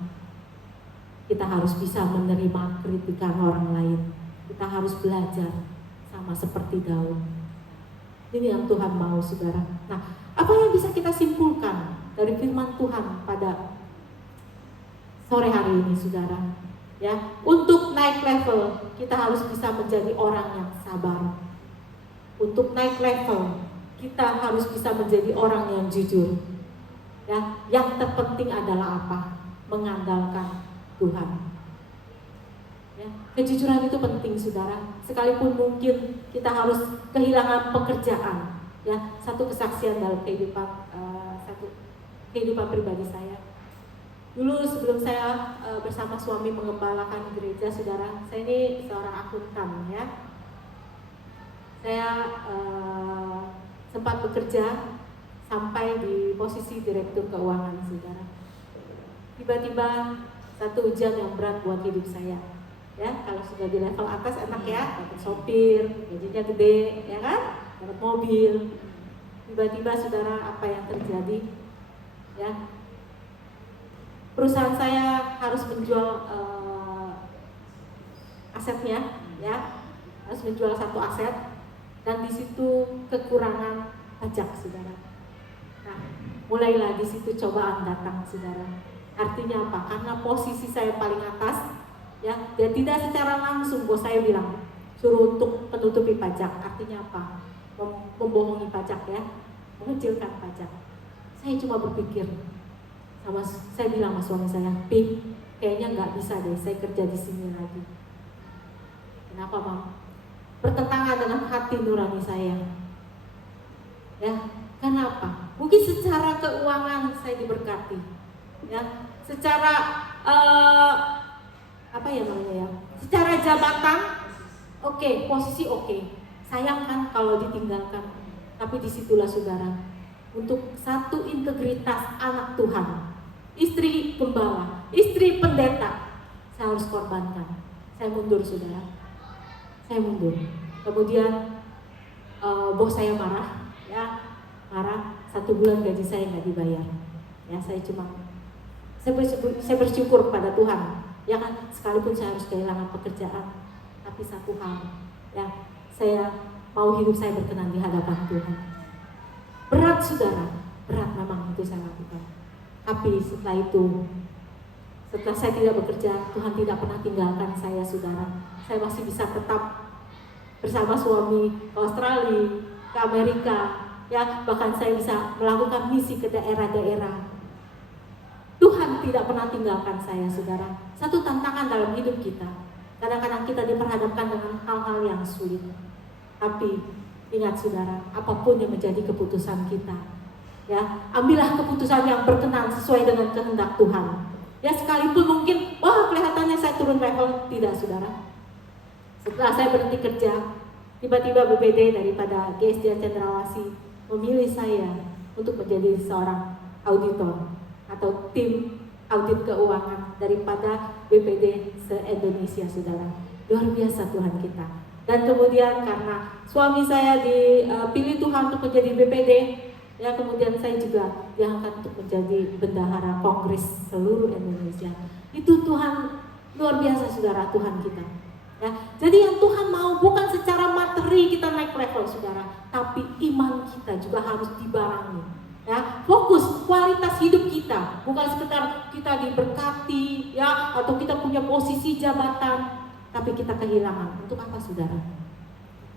kita harus bisa menerima kritikan orang lain. Kita harus belajar sama seperti Daud. Ini yang Tuhan mau, saudara. Nah, apa yang bisa kita simpulkan dari firman Tuhan pada sore hari ini, saudara? Ya, untuk naik level, kita harus bisa menjadi orang yang sabar. Untuk naik level, kita harus bisa menjadi orang yang jujur. Ya, yang terpenting adalah apa? Mengandalkan Tuhan. Ya, kejujuran itu penting, saudara. Sekalipun mungkin kita harus kehilangan pekerjaan. Ya, satu kesaksian dalam kehidupan kehidupan pribadi saya. Dulu sebelum saya bersama suami mengembalakan gereja, saudara, saya ini seorang akuntan, ya. Saya sempat bekerja sampai di posisi direktur keuangan, saudara. Tiba-tiba satu ujian yang berat buat hidup saya. Ya, kalau sudah di level atas enak ya, dapat sopir, gajinya gede, ya kan, dapat mobil. Tiba-tiba, saudara, apa yang terjadi? Ya, perusahaan saya harus menjual asetnya, ya, harus menjual satu aset, dan di situ kekurangan pajak, saudara. Nah, mulailah di situ cobaan datang, saudara. Artinya apa? Karena posisi saya paling atas, ya, dan tidak secara langsung bos saya bilang suruh untuk menutupi pajak. Artinya apa? Membohongi pajak, ya, mengecilkan pajak. Saya cuma berpikir, saya bilang sama suami saya, Pip, kayaknya nggak bisa deh saya kerja di sini lagi. Kenapa, Mam? Bertentangan dengan hati nurani saya. Ya, karena apa? Mungkin secara keuangan saya diberkati, ya, secara apa ya namanya ya? Secara jabatan, oke, posisi oke. Sayang kan kalau ditinggalkan. Tapi disitulah saudara, untuk satu integritas anak Tuhan, istri pembawa, istri pendeta, saya harus korbankan. Saya mundur saudara, saya mundur. Kemudian bos saya marah, ya, marah. 1 bulan gaji saya nggak dibayar, ya, saya bersyukur pada Tuhan, ya kan, sekalipun saya harus kehilangan pekerjaan, tapi satu hal, ya, saya mau hidup saya berkenan di hadapan Tuhan. Berat saudara, berat memang itu saya lakukan. Tapi setelah itu, setelah saya tidak bekerja, Tuhan tidak pernah tinggalkan saya saudara. Saya masih bisa tetap bersama suami ke Australia, ke Amerika, ya, bahkan saya bisa melakukan misi ke daerah-daerah. Tuhan tidak pernah tinggalkan saya saudara. Satu tantangan dalam hidup kita, kadang-kadang kita diperhadapkan dengan hal-hal yang sulit. Tapi ingat saudara, apapun yang menjadi keputusan kita, ya, ambillah keputusan yang berkenan sesuai dengan kehendak Tuhan. Ya, sekalipun mungkin, wah, kelihatannya saya turun level, tidak saudara. Setelah saya berhenti kerja, tiba-tiba BPD daripada GSJ Cendrawasih memilih saya untuk menjadi seorang auditor atau tim audit keuangan daripada BPD se-Indonesia saudara. Luar biasa Tuhan kita. Dan kemudian karena suami saya dipilih Tuhan untuk menjadi BPD, ya, kemudian saya juga diangkat untuk menjadi bendahara kongres seluruh Indonesia. Itu Tuhan luar biasa saudara, Tuhan kita. Ya, jadi yang Tuhan mau bukan secara materi kita naik level saudara, tapi iman kita juga harus dibarangi. Ya, fokus kualitas hidup kita, bukan sekedar kita diberkati, ya, atau kita punya posisi jabatan, tapi kita kehilangan. Untuk apa saudara?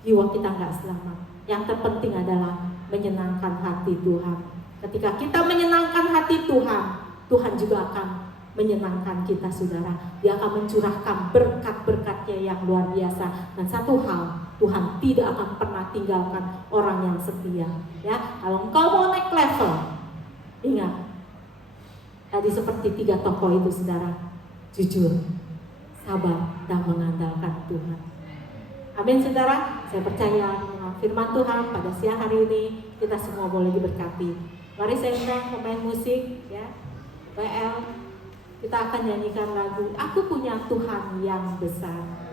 Jiwa kita nggak selamat. Yang terpenting adalah menyenangkan hati Tuhan. Ketika kita menyenangkan hati Tuhan, Tuhan juga akan menyenangkan kita saudara. Dia akan mencurahkan berkat-berkatnya yang luar biasa. Dan satu hal, Tuhan tidak akan pernah tinggalkan orang yang setia. Ya, kalau engkau mau naik level, ingat tadi seperti 3 tokoh itu saudara, jujur, sabar, dan mengandalkan Tuhan. Amin saudara. Saya percaya firman Tuhan pada siang hari ini kita semua boleh diberkati. Mari saya undang pemain musik, ya, WL. Kita akan nyanyikan lagu Aku Punya Tuhan Yang Besar.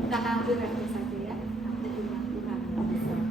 Kita akan ambil refresh saja ya. Aku Punya Tuhan Yang Besar.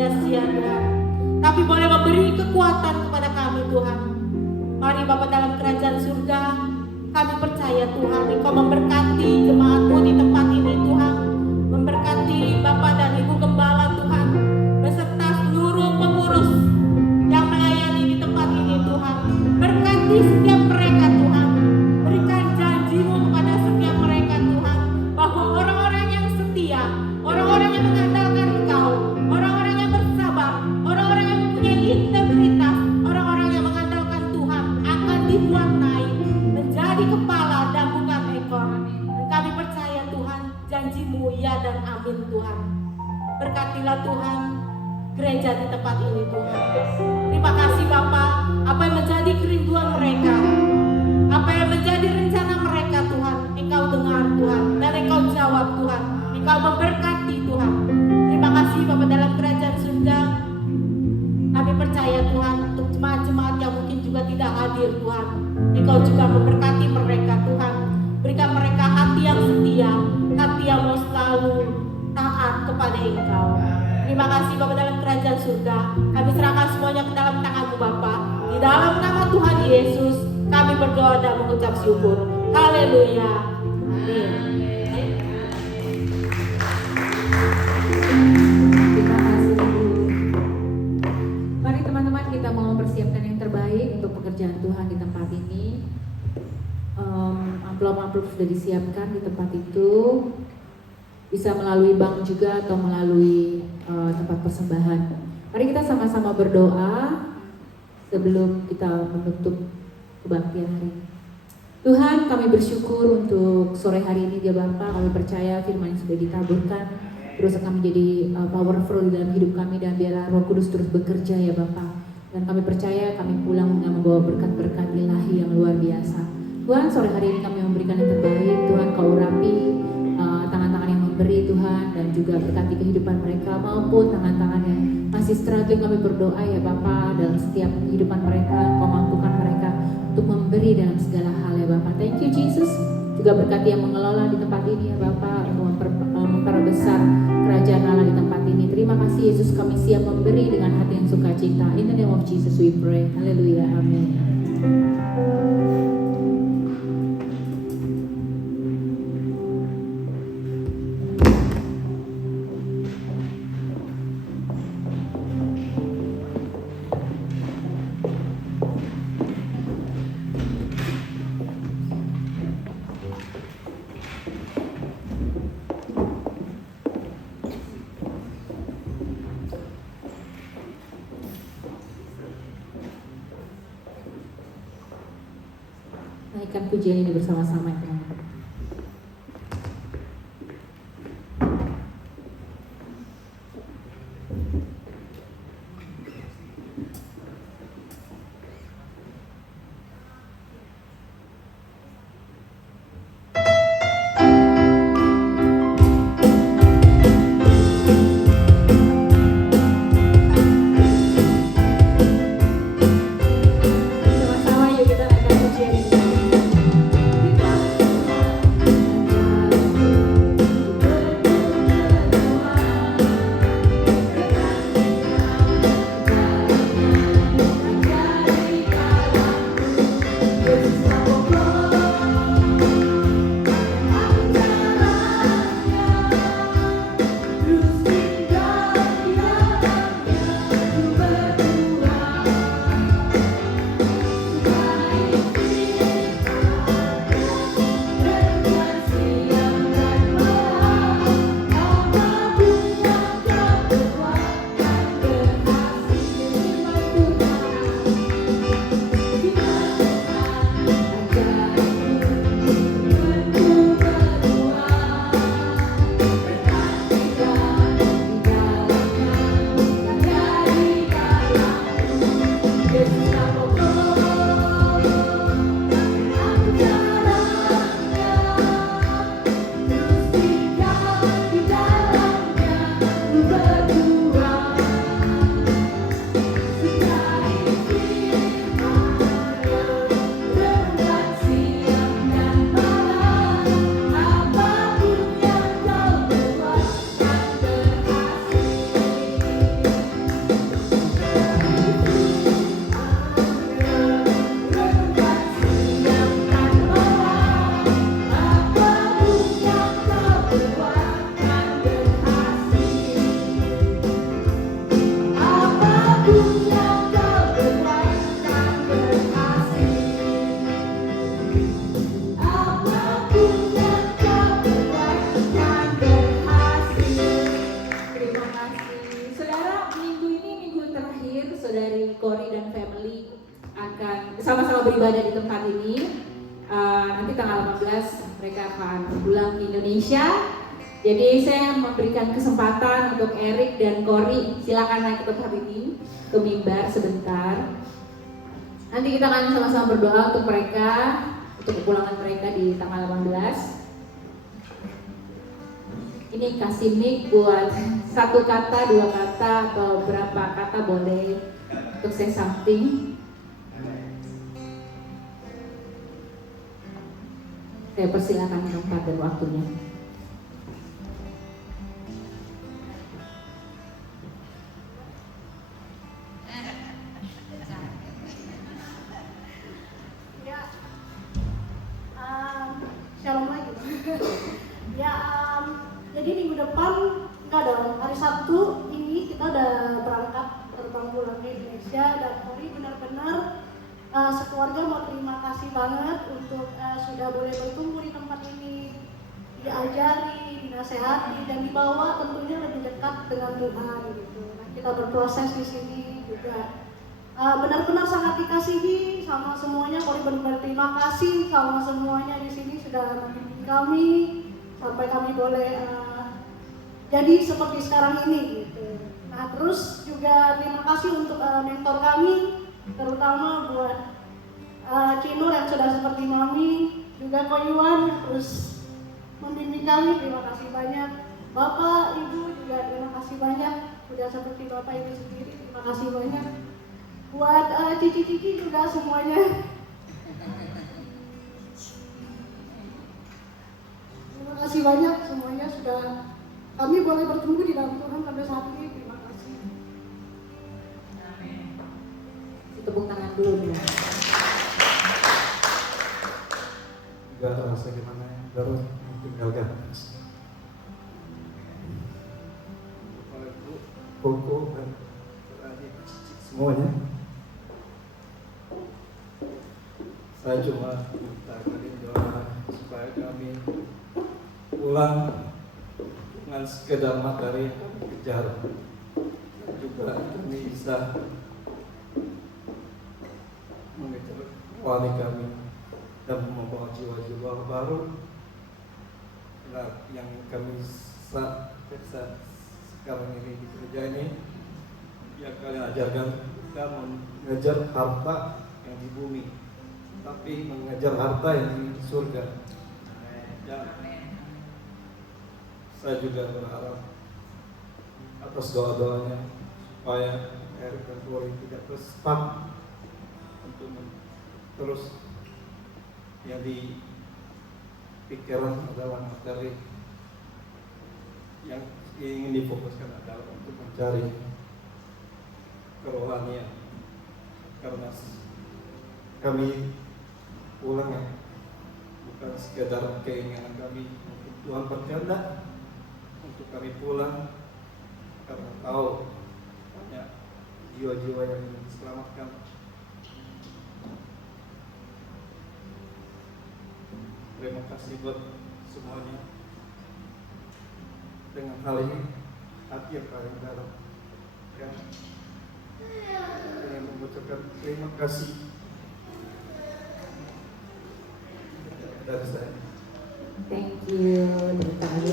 sia-sia Tuhan, tapi boleh memberi kekuatan kepada kami Tuhan. Mari Bapa dalam kerajaan surga, kami percaya Tuhan Engkau memberkati jemaat-Mu di tempat ini Tuhan, memberkati Bapak dan Ibu Gembala Tuhan, beserta seluruh pengurus yang melayani di tempat ini Tuhan. Berkati setiap mereka Tuhan, berikan janji-Mu kepada setiap mereka Tuhan, bahwa orang-orang yang setia, orang-orang yang mengandalkan Engkau, orang-orang yang bersabar, orang-orang yang mempunyai integritas, orang-orang yang mengandalkan Tuhan akan dibuat naik menjadi kepala dan bukan ekor. Dan kami percaya Tuhan, janji-Mu ya dan amin Tuhan. Berkatilah Tuhan gereja di tempat ini Tuhan. Terima kasih Bapa, apa yang menjadi kerinduan mereka, apa yang menjadi rencana mereka Tuhan, Engkau dengar Tuhan, dan Engkau jawab Tuhan, Engkau memberkati Tuhan. Terima kasih Bapa dalam kerajaan surga. Kami percaya Tuhan untuk jemaat-jemaat yang mungkin juga tidak hadir Tuhan, Engkau juga memberkati mereka Tuhan. Berikan mereka hati yang setia, hati yang mau selalu taat kepada Engkau. Terima kasih Bapa dalam kerajaan surga. Kami serahkan semuanya ke dalam tangan-Mu Bapa. Di dalam nama Tuhan Yesus kami berdoa dan mengucap syukur. Haleluya. Amin. Terima kasih Ibu. Mari teman-teman kita mau persiapkan yang terbaik untuk pekerjaan Tuhan di tempat ini. Amplop-amplop sudah disiapkan di tempat itu. Bisa melalui bank juga atau melalui tempat persembahan. Mari kita sama-sama berdoa sebelum kita menutup kebaktian hari ini. Tuhan, kami bersyukur untuk sore hari ini ya Bapa. Kami percaya firman yang sudah ditaburkan terus akan menjadi powerful di dalam hidup kami, dan biarlah Roh Kudus terus bekerja ya Bapa. Dan kami percaya kami pulang dengan membawa berkat-berkat ilahi yang luar biasa. Tuhan, sore hari ini kami memberikan yang terbaik. Tuhan, Kau urapi tangan-tangan yang memberi Tuhan, dan juga berkati kehidupan mereka maupun tangan-tangan yang masih struggling. Kami berdoa ya Bapa, dalam setiap kehidupan mereka Kau mampukan mereka untuk memberi dalam segala hal ya Bapa. Thank you Jesus. Juga berkati yang mengelola di tempat ini ya Bapa, untuk memperbesar kerajaan Allah di tempat ini. Terima kasih Yesus, kami siap memberi dengan hati yang sukacita. In the name of Jesus we pray. Haleluya. Amin. Naikkan pujian ini bersama-sama ya teman-teman. Sama-sama yuk kita naikkan pujian ini. saudari Cory dan family akan sama-sama beribadah di tempat ini. Nanti tanggal 18 mereka akan pulang ke Indonesia. Jadi saya memberikan kesempatan untuk Erik dan Cory, silakan naik ke tempat ini, ke mimbar sebentar. Nanti kita akan sama-sama berdoa untuk mereka, untuk kepulangan mereka di tanggal 18. Ini kasih mic buat satu kata, dua kata, atau berapa kata boleh untuk say something. Saya persilakan tempat dan waktunya. Shalom lagi. Jadi minggu depan enggak dong, hari Sabtu ini kita udah berangkat terbang pulang ke Indonesia, dan Cory benar-benar sekeluarga mau terima kasih banget untuk sudah boleh bertumbuh di tempat ini, diajari, dinasehati, dan dibawa tentunya lebih dekat dengan Tuhan gitu. Nah, kita berproses di sini juga. Benar-benar sangat dikasihi sama semuanya. Cory benar-benar terima kasih sama semuanya di sini sudah membimbing kami sampai kami boleh jadi seperti sekarang ini gitu. Nah, terus juga terima kasih untuk mentor kami, terutama buat Cinur yang sudah seperti Mami, juga Koyuan terus membimbing kami. Terima kasih banyak. Bapak, Ibu juga terima kasih banyak, sudah seperti Bapak Ibu sendiri. Terima kasih banyak. Buat cici-cici juga semuanya. Terima kasih banyak semuanya, sudah kami boleh bertumbuh di dalam Tuhan sampai saat ini. Terima kasih. Tepuk tangan dulu ya. Gak terasa gimana ya, baru tinggalkan Bapak Ibu, Koko dan adik semuanya. Saya cuma minta kalian doa supaya kami pulang dengan sekedar materi yang kami kejar, juga kami bisa mengejar wali kami dan membawa jiwa-jiwa baru. Nah, yang kami sekarang ini bekerja ini, yang kalian ajarkan kita mengejar harta yang di bumi, tapi mengejar harta yang di surga. Dan saya juga berharap atas doa-doanya supaya Erik dan Cory tidak stuck untuk terus yang di pikiran adalah materi, yang ingin difokuskan adalah untuk mencari kerohanian, karena kami pulang ya bukan sekedar keinginan kami untuk Tuhan berkehendak untuk kami pulang, karena tahu banyak jiwa-jiwa yang ingin diselamatkan. Terima kasih buat semuanya. Dengan hal ini hati yang paling dalam yang ingin mengucapkan terima kasih dari saya. Thank you.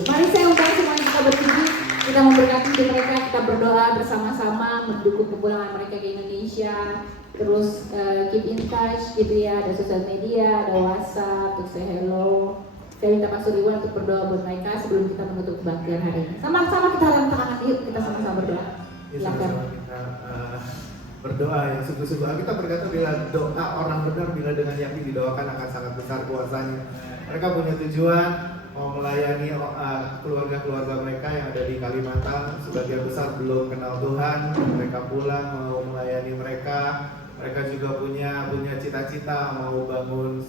Mari saya undang semuanya kita berdiri, kita memberkati mereka, kita berdoa bersama-sama mendukung kepulangan mereka ke Indonesia. Terus keep in touch gitu ya, ada sosial media, ada WhatsApp untuk say hello. Saya minta Pak Suriwan untuk berdoa buat mereka sebelum kita menutup kebaktian hari ini. Sama-sama kita rem tangan, yuk kita sama-sama berdoa. Silakan. Kita berdoa yang sungguh-sungguh. Kita berkata bila doa orang benar, bila dengan yakin didoakan akan sangat besar kuasanya. Mereka punya tujuan mau melayani keluarga-keluarga mereka yang ada di Kalimantan. Sebagian besar belum kenal Tuhan. Mereka pulang mau melayani mereka. Mereka juga punya cita-cita mau bangun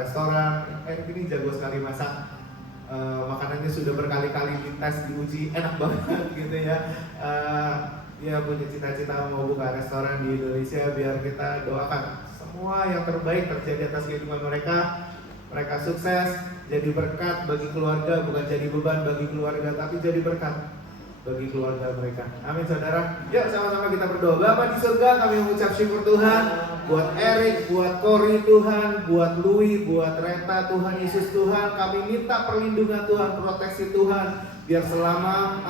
restoran. Ini jago sekali masak. Makanannya sudah berkali-kali dites, diuji, enak banget gitu ya. Dia punya cita-cita mau buka restoran di Indonesia. Biar kita doakan semua yang terbaik terjadi atas kehidupan mereka. Mereka sukses, jadi berkat bagi keluarga, bukan jadi beban bagi keluarga, tapi jadi berkat. bagi keluarga mereka. Amin saudara. Yuk sama-sama kita berdoa. Bapa di surga, kami mengucap syukur Tuhan buat Erik, buat Cory Tuhan, buat Louis, buat Reta Tuhan Yesus Tuhan. Kami minta perlindungan Tuhan, proteksi Tuhan, biar selama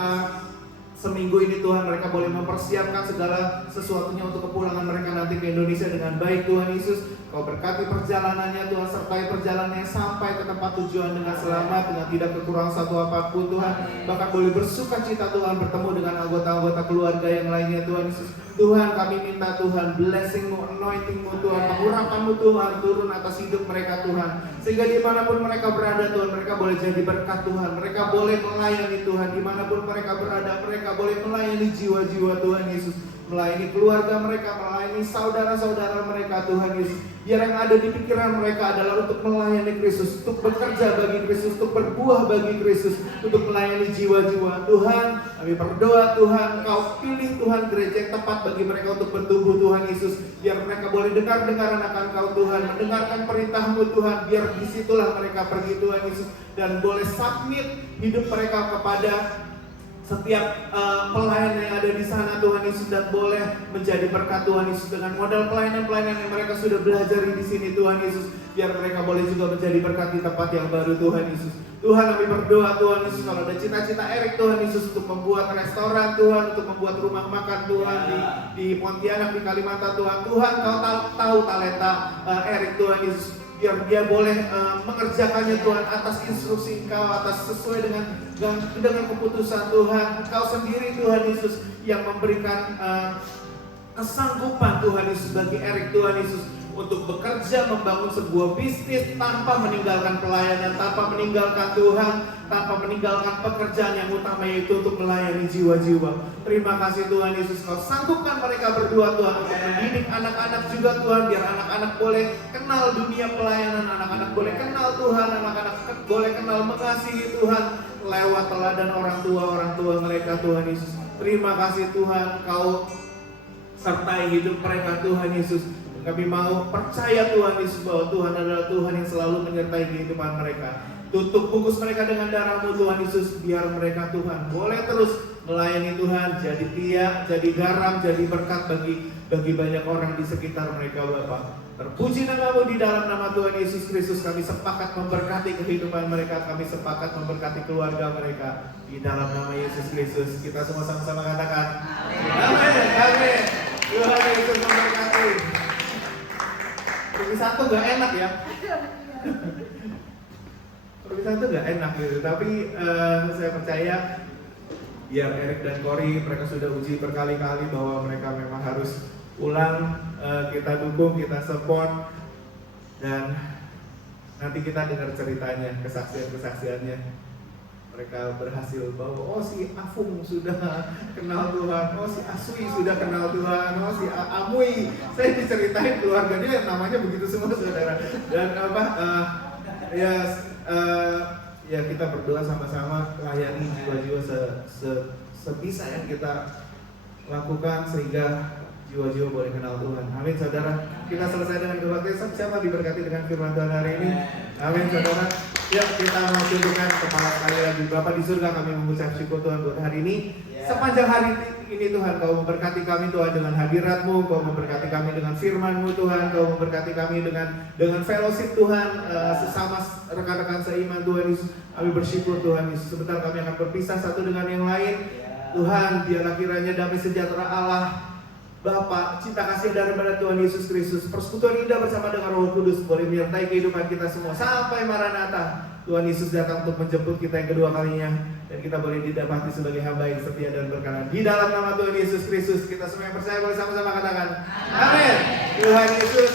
seminggu ini Tuhan mereka boleh mempersiapkan segala sesuatunya untuk kepulangan mereka nanti ke Indonesia dengan baik Tuhan Yesus. Kau berkati perjalanannya Tuhan, sertai perjalanannya sampai ke tempat tujuan dengan selamat, dengan tidak kekurangan satu apapun Tuhan. Bahkan boleh bersuka cita Tuhan bertemu dengan anggota-anggota keluarga yang lainnya Tuhan Yesus. Tuhan kami minta Tuhan blessing-Mu, anointing-Mu Tuhan, pengurapan-Mu Tuhan turun atas hidup mereka Tuhan. Sehingga dimanapun mereka berada Tuhan, mereka boleh jadi berkat Tuhan. Mereka boleh melayani Tuhan, dimanapun mereka berada, mereka boleh melayani jiwa-jiwa Tuhan Yesus. Melayani keluarga mereka, melayani saudara-saudara mereka Tuhan Yesus. Biar yang ada di pikiran mereka adalah untuk melayani Kristus, untuk bekerja bagi Kristus, untuk berbuah bagi Kristus, untuk melayani jiwa-jiwa. Tuhan, kami berdoa Tuhan, Kau pilih Tuhan gereja yang tepat bagi mereka untuk bertumbuh Tuhan Yesus. Biar mereka boleh dengar-dengaran akan Kau Tuhan, mendengarkan perintah-Mu Tuhan. Biar disitulah mereka pergi Tuhan Yesus, dan boleh submit hidup mereka kepada setiap pelayan yang ada di sana Tuhan Yesus, dan boleh menjadi berkat Tuhan Yesus dengan modal pelayanan-pelayanan yang mereka sudah belajar di sini Tuhan Yesus. Biar mereka boleh juga menjadi berkat di tempat yang baru Tuhan Yesus. Tuhan kami berdoa Tuhan Yesus, kalau ada cita-cita Erik Tuhan Yesus untuk membuat restoran Tuhan, untuk membuat rumah makan Tuhan di Pontianak, di Kalimantan Tuhan. Tuhan Kau tahu talenta Erik Tuhan Yesus. Biar dia boleh mengerjakannya Tuhan atas instruksi Engkau, atas sesuai dengan keputusan Tuhan. Engkau sendiri Tuhan Yesus yang memberikan kesanggupan Tuhan Yesus bagi Erik Tuhan Yesus untuk bekerja membangun sebuah bisnis tanpa meninggalkan pelayanan, tanpa meninggalkan Tuhan, tanpa meninggalkan pekerjaan yang utama, yaitu untuk melayani jiwa-jiwa. Terima kasih Tuhan Yesus, Kau sanggupkan mereka berdua Tuhan untuk mendidik anak-anak juga Tuhan, biar anak-anak boleh kenal dunia pelayanan, anak-anak boleh kenal Tuhan, anak-anak boleh kenal mengasihi Tuhan lewat teladan orang tua mereka Tuhan Yesus. Terima kasih Tuhan, Kau sertai hidup mereka Tuhan Yesus. Kami mau percaya Tuhan Yesus bahwa Tuhan adalah Tuhan yang selalu menyertai kehidupan mereka. Tutup bungkus mereka dengan darah-Mu Tuhan Yesus, biar mereka Tuhan boleh terus melayani Tuhan, jadi tiak, jadi garam, jadi berkat bagi banyak orang di sekitar mereka Bapa. Terpuji nama-Mu di dalam nama Tuhan Yesus Kristus. Kami sepakat memberkati kehidupan mereka, kami sepakat memberkati keluarga mereka di dalam nama Yesus Kristus. Kita semua sama-sama katakan amin. Amin. Tuhan Yesus memberkati. Perpisahan tuh gak enak ya. Perpisahan tuh gak enak gitu. Tapi saya percaya biar Erik dan Cory, mereka sudah uji berkali-kali bahwa mereka memang harus ulang. Kita dukung, kita support, dan nanti kita dengar ceritanya, kesaksiannya. Mereka berhasil bahwa si Afung sudah kenal Tuhan, si Aswi sudah kenal Tuhan, si Amui, saya diceritain keluarganya namanya begitu semua saudara. Dan ya kita berdoa sama-sama layani jiwa-jiwa sebisa yang kita lakukan sehingga jiwa-jiwa boleh kenal Tuhan. Amin saudara. Kita selesai dengan kebaktian. Siapa diberkati dengan firman Tuhan hari ini? Amin saudara. Ya, kita mau tundukkan kepala sekali lagi. Bapa di surga, kami mengucap syukur Tuhan buat hari ini. Sepanjang hari ini Tuhan, Kau memberkati kami Tuhan dengan hadirat-Mu, Kau memberkati kami dengan firman-Mu Tuhan, Kau memberkati kami dengan fellowship Tuhan, sesama rekan-rekan seiman Tuhan Yesus. Kami bersyukur Tuhan Yesus. Sebentar kami akan berpisah satu dengan yang lain. Tuhan, biarlah kiranya damai sejahtera Allah Bapa, cinta kasih daripada Tuhan Yesus Kristus, persekutuan indah bersama dengan Roh Kudus boleh menyertai kehidupan kita semua sampai Maranatha. Tuhan Yesus datang untuk menjemput kita yang kedua kalinya, dan kita boleh didapati sebagai hamba yang setia dan berkenan. Di dalam nama Tuhan Yesus Kristus, kita semua yang percaya boleh sama-sama katakan amin. Tuhan Yesus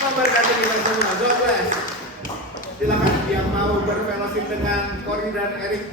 memberkati kita semua. God bless. Silakan yang mau berfellowship dengan Cory dan Erik.